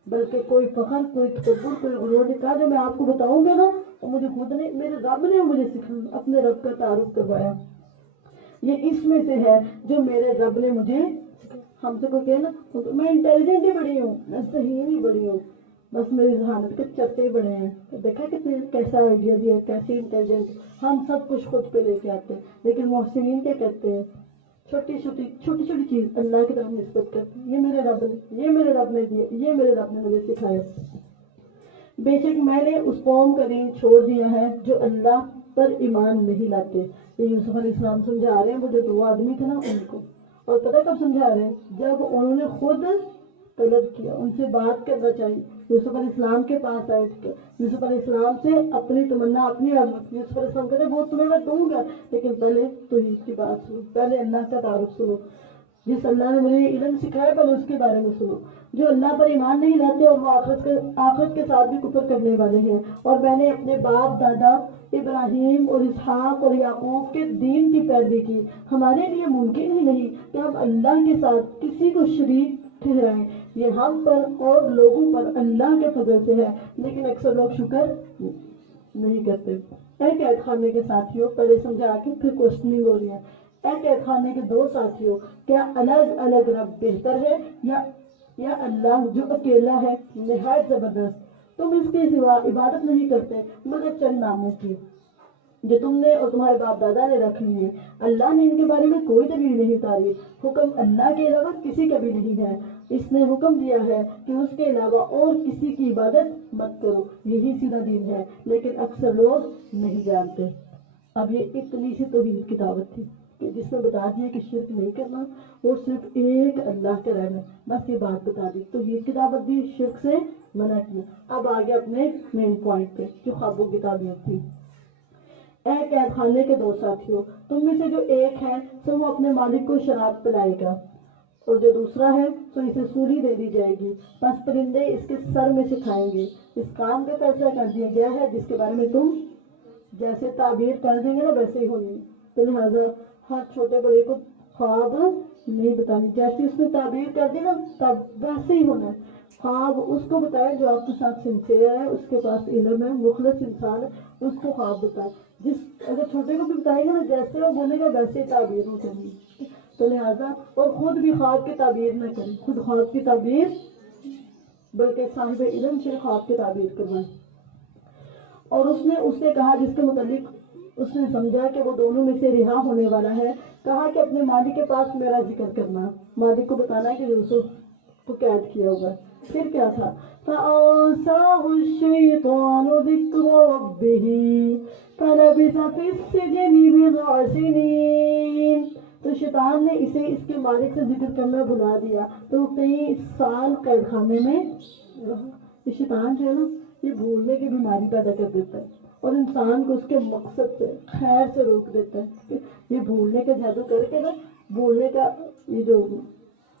بلکہ کوئی فخر، کوئی تکبر، کوئی غرور نہیں، کہا جو میں آپ کو بتاؤں گا نا وہ مجھے خود نہیں، میرے رب نے مجھے سکھایا، اپنے رب کا تعارف کروایا، یہ اس میں سے ہے جو میرے رب نے مجھے۔ ہم سے کوئی کہے نا میں انٹیلیجنٹ ہی بڑی ہوں، میں صحیح ہی بڑی ہوں، بس میری ذہانت کے چرتے بڑے ہیں، دیکھا کتنے کیسا آئیڈیا دیا، کیسی انٹیلیجنٹ، ہم سب کچھ خود پہ لے کے آتے ہیں، لیکن محسنین کیا کہتے ہیں، چھوٹی چھوٹی چیز اللہ کی طرف نسبت کرتے ہیں، یہ میرے رب نے، یہ میرے رب نے دیا، یہ میرے رب نے مجھے سکھایا۔ بے شک میں نے اس قوم کا دین چھوڑ دیا ہے جو اللہ پر ایمان نہیں لاتے۔ یہ یوسف علیہ السلام سمجھا رہے ہیں، وہ جو 2 آدمی تھے نا ان کو، اور پتہ کب سمجھا رہے ہیں؟ جب انہوں نے خود طلب کیا، ان سے بات کرنا چاہیے، یوسف علیہ السلام کے پاس آئے، یوسف علیہ السلام سے اپنی تمنا، اپنی عظمت، یوسف علیہ السلام کہتے ہیں وہ تمہیں میں دوں گا، لیکن پہلے توحید کی بات سنو، پہلے اللہ کا تعارف سنو، جس اللہ نے مجھے علم سکھایا پہلے اس کے بارے میں سنو، جو اللہ پر ایمان نہیں لاتے اور وہ آخرت کے ساتھ بھی کفر کرنے والے ہیں، اور میں نے اپنے باپ دادا ابراہیم اور اسحاق اور یعقوب کے دین کی پیروی کی، ہمارے لیے ممکن ہی نہیں کہ ہم اللہ کے ساتھ کسی کو شریک ٹھہرائیں، یہ ہم پر اور لوگوں پر اللہ کے فضل سے ہے، لیکن اکثر لوگ شکر نہیں کرتے۔ اے قید خانے کے ساتھیوں، پہلے سمجھا کے پھر کوشچننگ ہو رہی ہے، اے قید خانے کے 2 ساتھیوں، کیا الگ الگ رب بہتر ہے یا اللہ جو اکیلا ہے نہایت زبردست؟ تم اس کے سوا عبادت نہیں کرتے مگر چند ناموں کی جو تم نے اور تمہارے باپ دادا نے رکھ لیے، اللہ نے ان کے بارے میں کوئی دلیل نہیں اتاری، حکم اللہ کے علاوہ کسی کا بھی نہیں ہے، اس نے حکم دیا ہے کہ اس کے علاوہ اور کسی کی عبادت مت کرو، یہی سیدھا دین ہے، لیکن اکثر لوگ نہیں جانتے۔ اب یہ اتنی سی توحید کی دعوت تھی کہ جس میں بتا دیا کہ شرک نہیں کرنا اور صرف ایک اللہ کا رہنا، بس یہ بات بتا دی، توحید کی دعوت دی، شرک سے منع کیا۔ اب آگے اپنے مین پوائنٹ پہ جو خوابوں کی تعبیر تھی۔ اے قید خانے کے 2 ساتھیوں، تم میں سے جو ایک ہے سو وہ اپنے مالک کو شراب پلائے گا، اور جو دوسرا ہے تو اسے سولی دے دی جائے گی، پس پرندے اس کے سر میں سے کھائیں گے۔ اس کام کا فیصلہ کر دیا گیا ہے جس کے بارے میں تم جیسے تعبیر کر دیں گے نا ویسے ہی ہونی، تو لہٰذا ہر چھوٹے بڑے کو خواب نہیں بتانی، جیسے اس نے تعبیر کر دی نا تب ویسے ہی ہونا ہے. خواب اس کو بتائے جو آپ کے ساتھ سنسیئر ہے، اس کے پاس علم ہے، مخلص انسان ہے، اس کو خواب بتائے. اگر چھوٹے کو بھی بتائیں گے نا جیسے وہ بولے گا ویسے ہی تعبیر ہو جائے گی. تو لہٰذا اور خود بھی خواب کی تعبیر نہ کریں، خود خواب کی تعبیر بلکہ صاحب علم سے خواب کی تعبیر کروائیں. اور اس نے اس سے کہا جس کے متعلق اس نے سمجھا کہ وہ دونوں میں سے رہا ہونے والا ہے، کہا کہ اپنے مالک کے پاس میرا ذکر کرنا، مالک کو بتانا ہے کہ یوسف کو قید کیا ہوگا. پھر کیا تھا؟ فَأَنسَاهُ الشَّيْطَانُ ذِكْرَ رَبِّهِ فَلَبِثَ فِي السِّجْنِ بِضْعَ سِنِينَ. تو شیطان نے اسے اس کے مالک سے ذکر کرنا بھلا دیا تو کئی سال قید خانے میں رہا. یہ شیطان جو ہے نا یہ بھولنے کی بیماری پیدا کر دیتا ہے اور انسان کو اس کے مقصد سے خیر سے روک دیتا ہے. یہ بھولنے کا جادو کر کے نا بھولنے کا یہ جو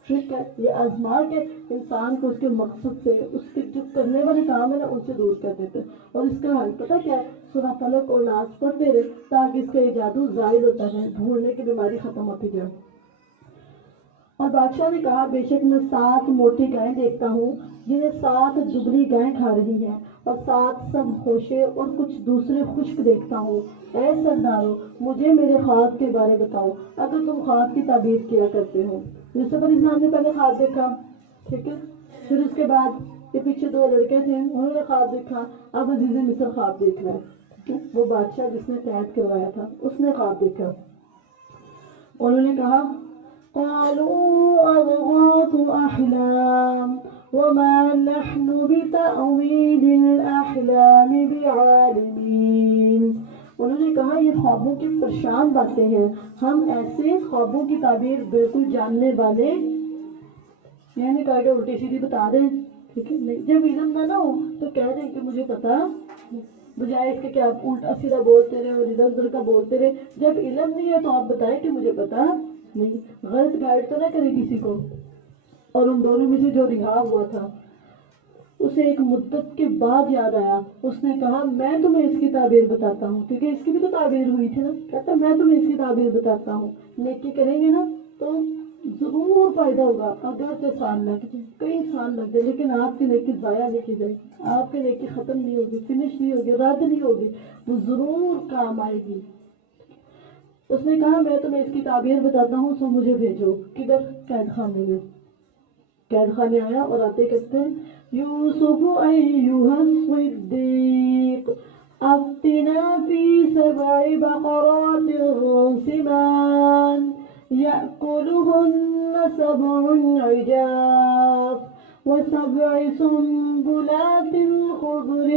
ٹرک ہے یہ آزما کے انسان کو اس کے مقصد سے اس کے جو کرنے والے کام ہے نا ان سے دور کر دیتے ہیں. اور اس کا حل پتہ کیا ہے؟ سورہ فلق اور ناس پڑھتے رہے تاکہ اس کا یہ جادو زائل ہوتا رہے، بھولنے کی بیماری ختم ہوتی جائے. اور بادشاہ نے کہا بے شک میں 7 موٹی گائیں دیکھتا ہوں جنہیں 7 دبلی گائیں کھا رہی ہیں، اور 7 سب ہوشے اور کچھ دوسرے خشک دیکھتا ہوں. اے سردارو مجھے میرے خواب کے بارے بتاؤ اگر تم خواب کی تعبیر کیا کرتے ہو. یوسف علیہ السلام نے پہلے خواب دیکھا، ٹھیک ہے، پھر اس کے بعد یہ پیچھے 2 لڑکے تھے انہوں نے خواب دیکھا. اب عزیز مصر خواب دیکھ رہا ہے، ٹھیک ہے، وہ بادشاہ جس نے قید کروایا تھا اس نے خواب دیکھا. انہوں نے کہا قالوا أضغاث أحلام وما نحن بتأويل الأحلام بعالمين. انہوں نے کہا یہ خوابوں کی پریشان باتیں ہیں، ہم ایسے خوابوں کی تعبیر بالکل جاننے والے یعنی کہا کہ الٹی سیدھی بتا دیں، ٹھیک ہے. نہیں، جب علم نہ ہو تو کہہ دیں کہ مجھے پتا، بجائے اس کے کہ آپ الٹا سیدھا بولتے رہے اور ادھر ادھر کا بولتے رہے. جب علم نہیں ہے تو آپ بتائیں کہ مجھے پتا نہیں، غلط گائیڈ تو نہ کرے کسی کو. اور ان دونوں میں سے جو رہا ہوا تھا اسے ایک مدت کے بعد یاد آیا، اس نے کہا میں تمہیں اس کی تعبیر بتاتا ہوں، کیونکہ اس کی بھی تو تعبیر ہوئی تھی نا. کہتا میں تمہیں اس کی تعبیر بتاتا ہوں، نیکی کریں گے نا تو ضرور فائدہ ہوگا. اگر سے سال لگ جائے، کئی سال لگ جائے، لیکن آپ کی نیکی ضائع نہیں کی جائے گی، آپ کی نیکی ختم نہیں ہوگی، فنش نہیں ہوگی، رد نہیں ہوگی، وہ ضرور کام آئے گی. اس نے کہا میں تمہیں اس کی تعبیر بتاتا ہوں سو مجھے بھیجو. کدھر؟ قید خانے میں. قید خانے آیا اور آتے کہتے ہیں یوسف ایھا الصدیق افتنا فی 7 بقرات سمان یأکلہن 7 عجاف و7 سنبلات خضر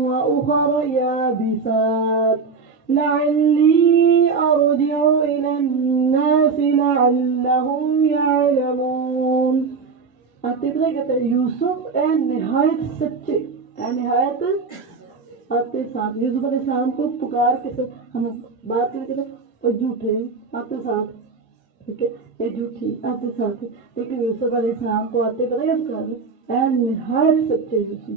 وأخر یابسات لعلی ارجع الی الناس لعلہم یعلمون. آتے پتہ کہتے ہیں یوسف اے نہایت سچے، اے نہایت آتے ساتھ. یوسف علیہ السلام کو پکار کے ہم بات کر کے اور جھوٹے آتے ساتھ، ٹھیک ہے، یہ جھوٹی آتے ساتھ. لیکن یوسف علیہ السلام کو آتے پتہ کیا پکار اے نہایت سچے یوسف.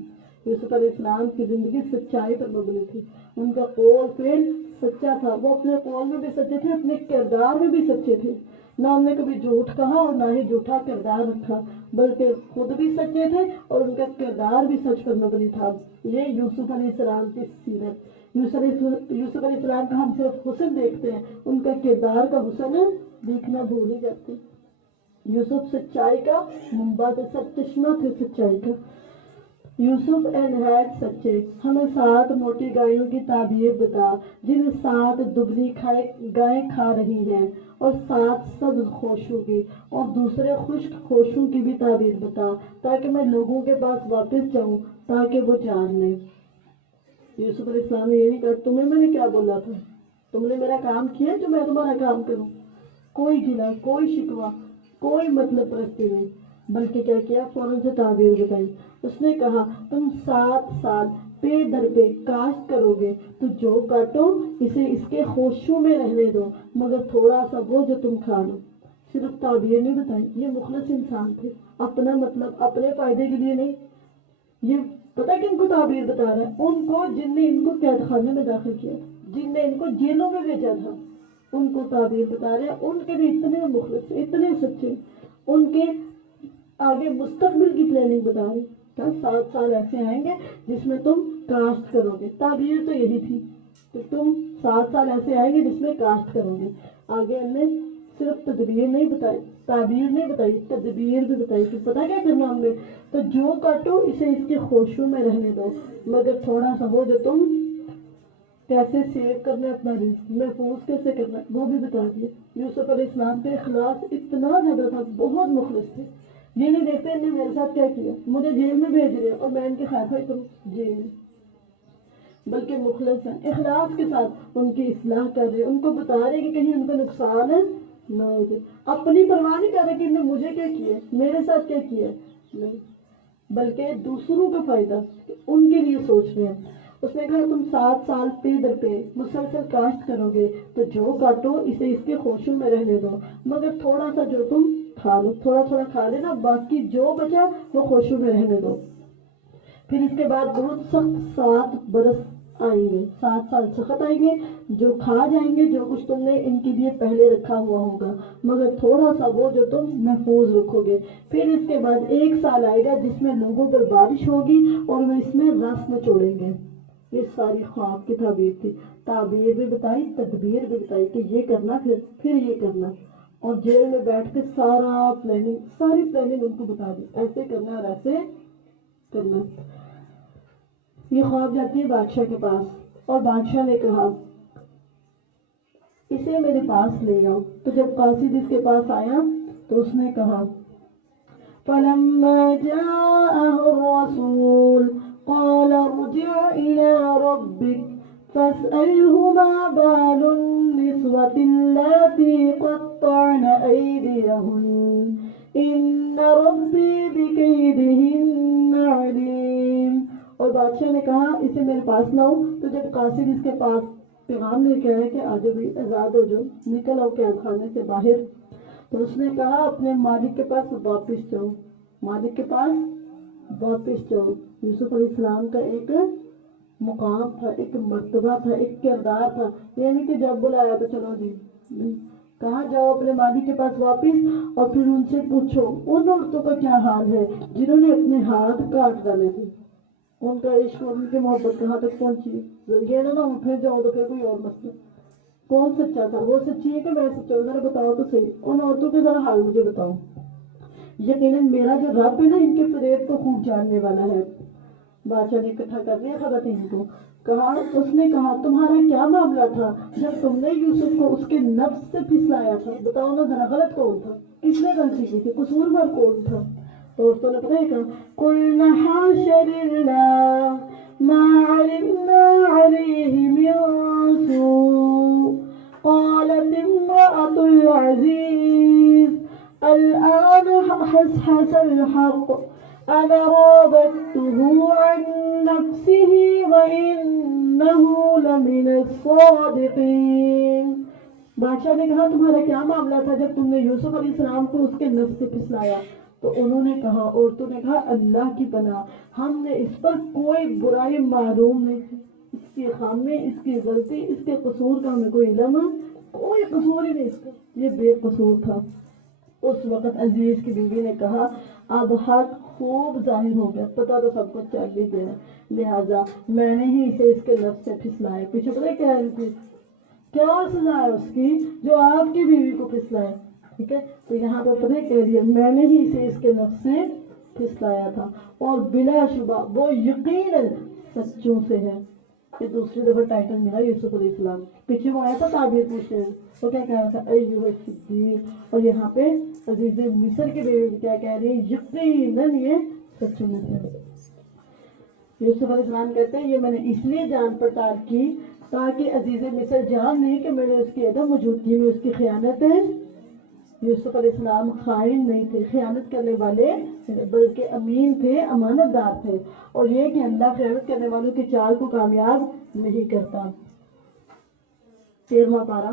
یوسف علیہ السلام کی زندگی سچائی پر مبنی تھی، ان کا قول فعل سچا تھا. وہ اپنے قول میں بھی سچے تھے، اپنے کردار میں بھی سچے تھے. نہ انہوں نے کبھی جھوٹ کہا اور نہ ہی جھوٹا کردار رکھا، بلکہ خود بھی سچے تھے اور ان کا کردار بھی سچ پر مبنی تھا. یہ یوسف علیہ السلام کی سیرت. یوسف علیہ السلام کا ہم صرف حسن دیکھتے ہیں، ان کا کردار کا حسن دیکھنا بھول ہی جاتے. یوسف سچائی کا منبع تھے، سرچشمہ تھے سچائی کا. یوسف اے نہایت سچے، ہمیں 7 موٹی گایوں کی تعبیر بتا جنہیں 7 دبلی گائیں کھا رہی ہیں، اور 7 سبز خوشوں کی اور دوسرے خشک خوشوں کی بھی تعبیر بتا تاکہ میں لوگوں کے پاس واپس جاؤں تاکہ وہ جان لیں. یوسف علیہ السلام نے یہ نہیں کہا تمہیں میں نے کیا بولا تھا، تم نے میرا کام کیا جو میں تمہارا کام کروں. کوئی گلا، کوئی شکوہ، کوئی مطلب پرستی نہیں، بلکہ کیا کیا فوراً سے تعبیر بتائی. اس نے کہا تم 7 سال پے در پہ کاشت کرو گے تو جو کاٹو اسے اس کے خوشوں میں رہنے دو، مگر تھوڑا سا وہ جو تم کھا لو. صرف تعبیر نہیں بتائی. یہ مخلص انسان تھے، اپنا مطلب اپنے فائدے کے لیے نہیں. یہ پتہ کہ ان کو تعبیر بتا رہا ہے ان کو جن نے ان کو قید خانے میں داخل کیا، جن نے ان کو جیلوں میں بھیجا تھا. ان کو تعبیر بتا رہے ہیں، ان کے بھی اتنے مخلص، اتنے سچے، ان کے آگے مستقبل کی پلاننگ بتا رہے ہیں، 7 سال ایسے آئیں گے جس میں تم کاشت کرو گے، تعبیر تو یہی تھی کہ تم 7 سال ایسے آئیں گے جس میں کاشت کرو گے۔ آگے ہم نے صرف تدبیر نہیں بتائی، تعبیر نہیں بتائی، تدبیر بھی بتائی کہ پتہ کیا کرنا ہم نے، تو جو کاٹو اسے اس کے خوشبو میں رہنے دو، مگر تھوڑا سا وہ جو تم کیسے سیو کرنا ہے اپنا رزق، محفوظ کیسے کرنا ہے وہ بھی بتا دیا۔ یوسف علیہ السلام کا اخلاص اتنا زیادہ تھا، بہت مخلص تھے، یہ نہیں دیکھتے انہیں میرے ساتھ کیا کیا، مجھے جیل میں بھیج رہے اور میں ان کے خیر خواہ کروں جیل میں، بلکہ مخلص ہیں، اخلاص کے ساتھ ان کی اصلاح کر رہے، ان کو بتا رہے کہ کہیں ان کا نقصان نہ ہو جائے، اپنی پرواہ نہیں کر رہے کہ انہوں نے مجھے کیا کیا ہے، میرے ساتھ کیا کیا ہے، نہیں، بلکہ دوسروں کا فائدہ ان کے لیے سوچ رہے ہیں۔ اس نے کہا تم 7 سال پہ در پہ مسلسل کاشت کرو گے، تو جو کاٹو اسے اس کے خوشبو میں رہنے دو، مگر تھوڑا سا جو تم کھا لو، تھوڑا تھوڑا کھا لینا، باقی جو بچا وہ خوشبو میں رہنے دو۔ پھر اس کے بعد بہت سخت 7 برس آئیں گے، 7 سال سخت آئیں گے، جو کھا جائیں گے جو کچھ تم نے ان کے لیے پہلے رکھا ہوا ہوگا، مگر تھوڑا سا وہ جو تم محفوظ رکھو گے۔ پھر اس کے بعد 1 سال آئے گا جس میں لوگوں پر بارش ہوگی اور وہ اس میں رس نچوڑیں گے۔ یہ ساری خواب کی تعبیر تھی، تعبیر بھی بتائی، تدبیر بھی بتائی کہ یہ کرنا، پھر یہ کرنا، اور جیل میں بیٹھ کے ساری پلاننگ ان کو بتا دی، ایسے کرنا اور ایسے کرنا۔ یہ خواب جاتی ہے بادشاہ کے پاس، اور بادشاہ نے کہا اسے میرے پاس لے آؤ، تو جب قاصد اس کے پاس آیا تو اس نے کہا فَلَمَّا جَاءَهُ الرَّسُولُ قَالَ ارْجِعْ إِلَىٰ رَبِّكَ فَاسْأَلْهُ مَا بَالُ النِّسْوَةِ اللَّاتِي قَطَّعْنَ أَيْدِيَهُنَّ إِنَّ رَبِّي بِكَيْدِهِنَّ عَلِيمٌ۔ اور بادشاہ نے کہا اسے میرے پاس لاؤ، تو جب قاصد اس کے پاس پیغام لے کے آیا کہ آجو بھی، آزاد ہو جاؤ، نکل آؤ قید خانے سے باہر، تو اس نے کہا اپنے مالک کے پاس واپس جاؤ، مالک کے پاس واپس جاؤ۔ یوسف علیہ السلام کا ایک مقام تھا، ایک مرتبہ تھا، ایک کردار تھا، یعنی کہ جب بلایا تو چلو جی، کہاں جاؤ اپنے مالک کے پاس واپس، اور پھر ان سے پوچھو ان عورتوں کا کیا حال ہے جنہوں نے اپنے ہاتھ کاٹ ڈالے تھے، ان کا عشق اور ان کی محبت کہاں تک پہنچی، یہ نہ ہو پھر جاؤ تو پھر کوئی اور مسئلہ، کون سچا تھا، وہ سچی ہے کہ میں سچا ہوں، ذرا بتاؤ تو صحیح، ان عورتوں کے ذرا حال مجھے بتاؤ، یقیناً میرا جو رب ہے نا ان کے فریب کو خوب جاننے والا ہے۔ بادشاہ نے اکٹھا کر لیا خواتین کو، کہا اس نے کہا تمہارا کیا معاملہ تھا جب تم نے یوسف کو اس کے نفس سے پھسلایا تھا، بتاؤ نا ذرا، غلط کون تھا، کس نے غلطی کی تھی، قصوروار کون تھا؟ تو عورتوں نے پتہ ہے کہا قُلْنَا حَاشَ لِلَّهِ مَا عَلِمْنَا عَلَيْهِ مِن سُوءٍ قَالَتِ امْرَأَتُ الْعَزِيزِ الْآنَ حَصْحَصَ الْحَقُّ أَنَا رَاوَدتُّهُ عَن نَّفْسِهِ وَإِنَّهُ لَمِنَ الصَّادِقِينَ۔ بادشاہ نے کہا تمہارا کیا معاملہ تھا جب تم نے یوسف علیہ السلام کو اس کے نفس سے پھسلایا؟ تو انہوں نے کہا، عورتوں نے کہا اللہ کی پناہ، ہم نے اس پر کوئی برائی معلوم نہیں تھی، اس کی خامی، اس کی غلطی، اس کے قصور کا ہمیں کوئی علم، کوئی قصور ہی نہیں اس کا، یہ بے قصور تھا۔ اس وقت عزیز کی بیوی نے کہا اب حق خوب ظاہر ہو گیا، پتہ تو سب کچھ چل ہی گیا، لہٰذا میں نے ہی اسے اس کے نفس سے پھسلایا۔ پیچھے پتہ کہہ رہی تھی کیا سزا ہے اس کی جو آپ کی بیوی کو پھسلائے، ٹھیک ہے، تو یہاں پر پتہ کہہ رہی ہے میں نے ہی اسے اس کے نفس سے پھسلایا تھا، اور بلا شبہ وہ یقیناً سچوں سے ہے۔ یہ دوسری دفعہ ٹائٹل ملا یوسف علیہ السلام، پیچھے وہ آیا تھا تعبیر پوچھنے، وہ کیا کہہ رہا تھا ایھا الصدیق، اور یہاں پہ عزیز مصر کی بیوی کیا کہہ رہی ہے، یقیناً یہ سچوں میں ہے۔ یوسف علیہ السلام کہتے ہیں یہ میں نے اس لیے جان پڑتال کی تاکہ عزیز مصر جان نہیں کہ میں نے اس کی عدم موجودگی میں اس کی خیانت ہے۔ یوسف علیہ السلام خائن نہیں تھے، خیانت کرنے والے، بلکہ امین تھے، امانت دار تھے، اور یہ کہ اللہ خیانت کرنے والوں کی چال کو کامیاب نہیں کرتا۔ 13واں پارہ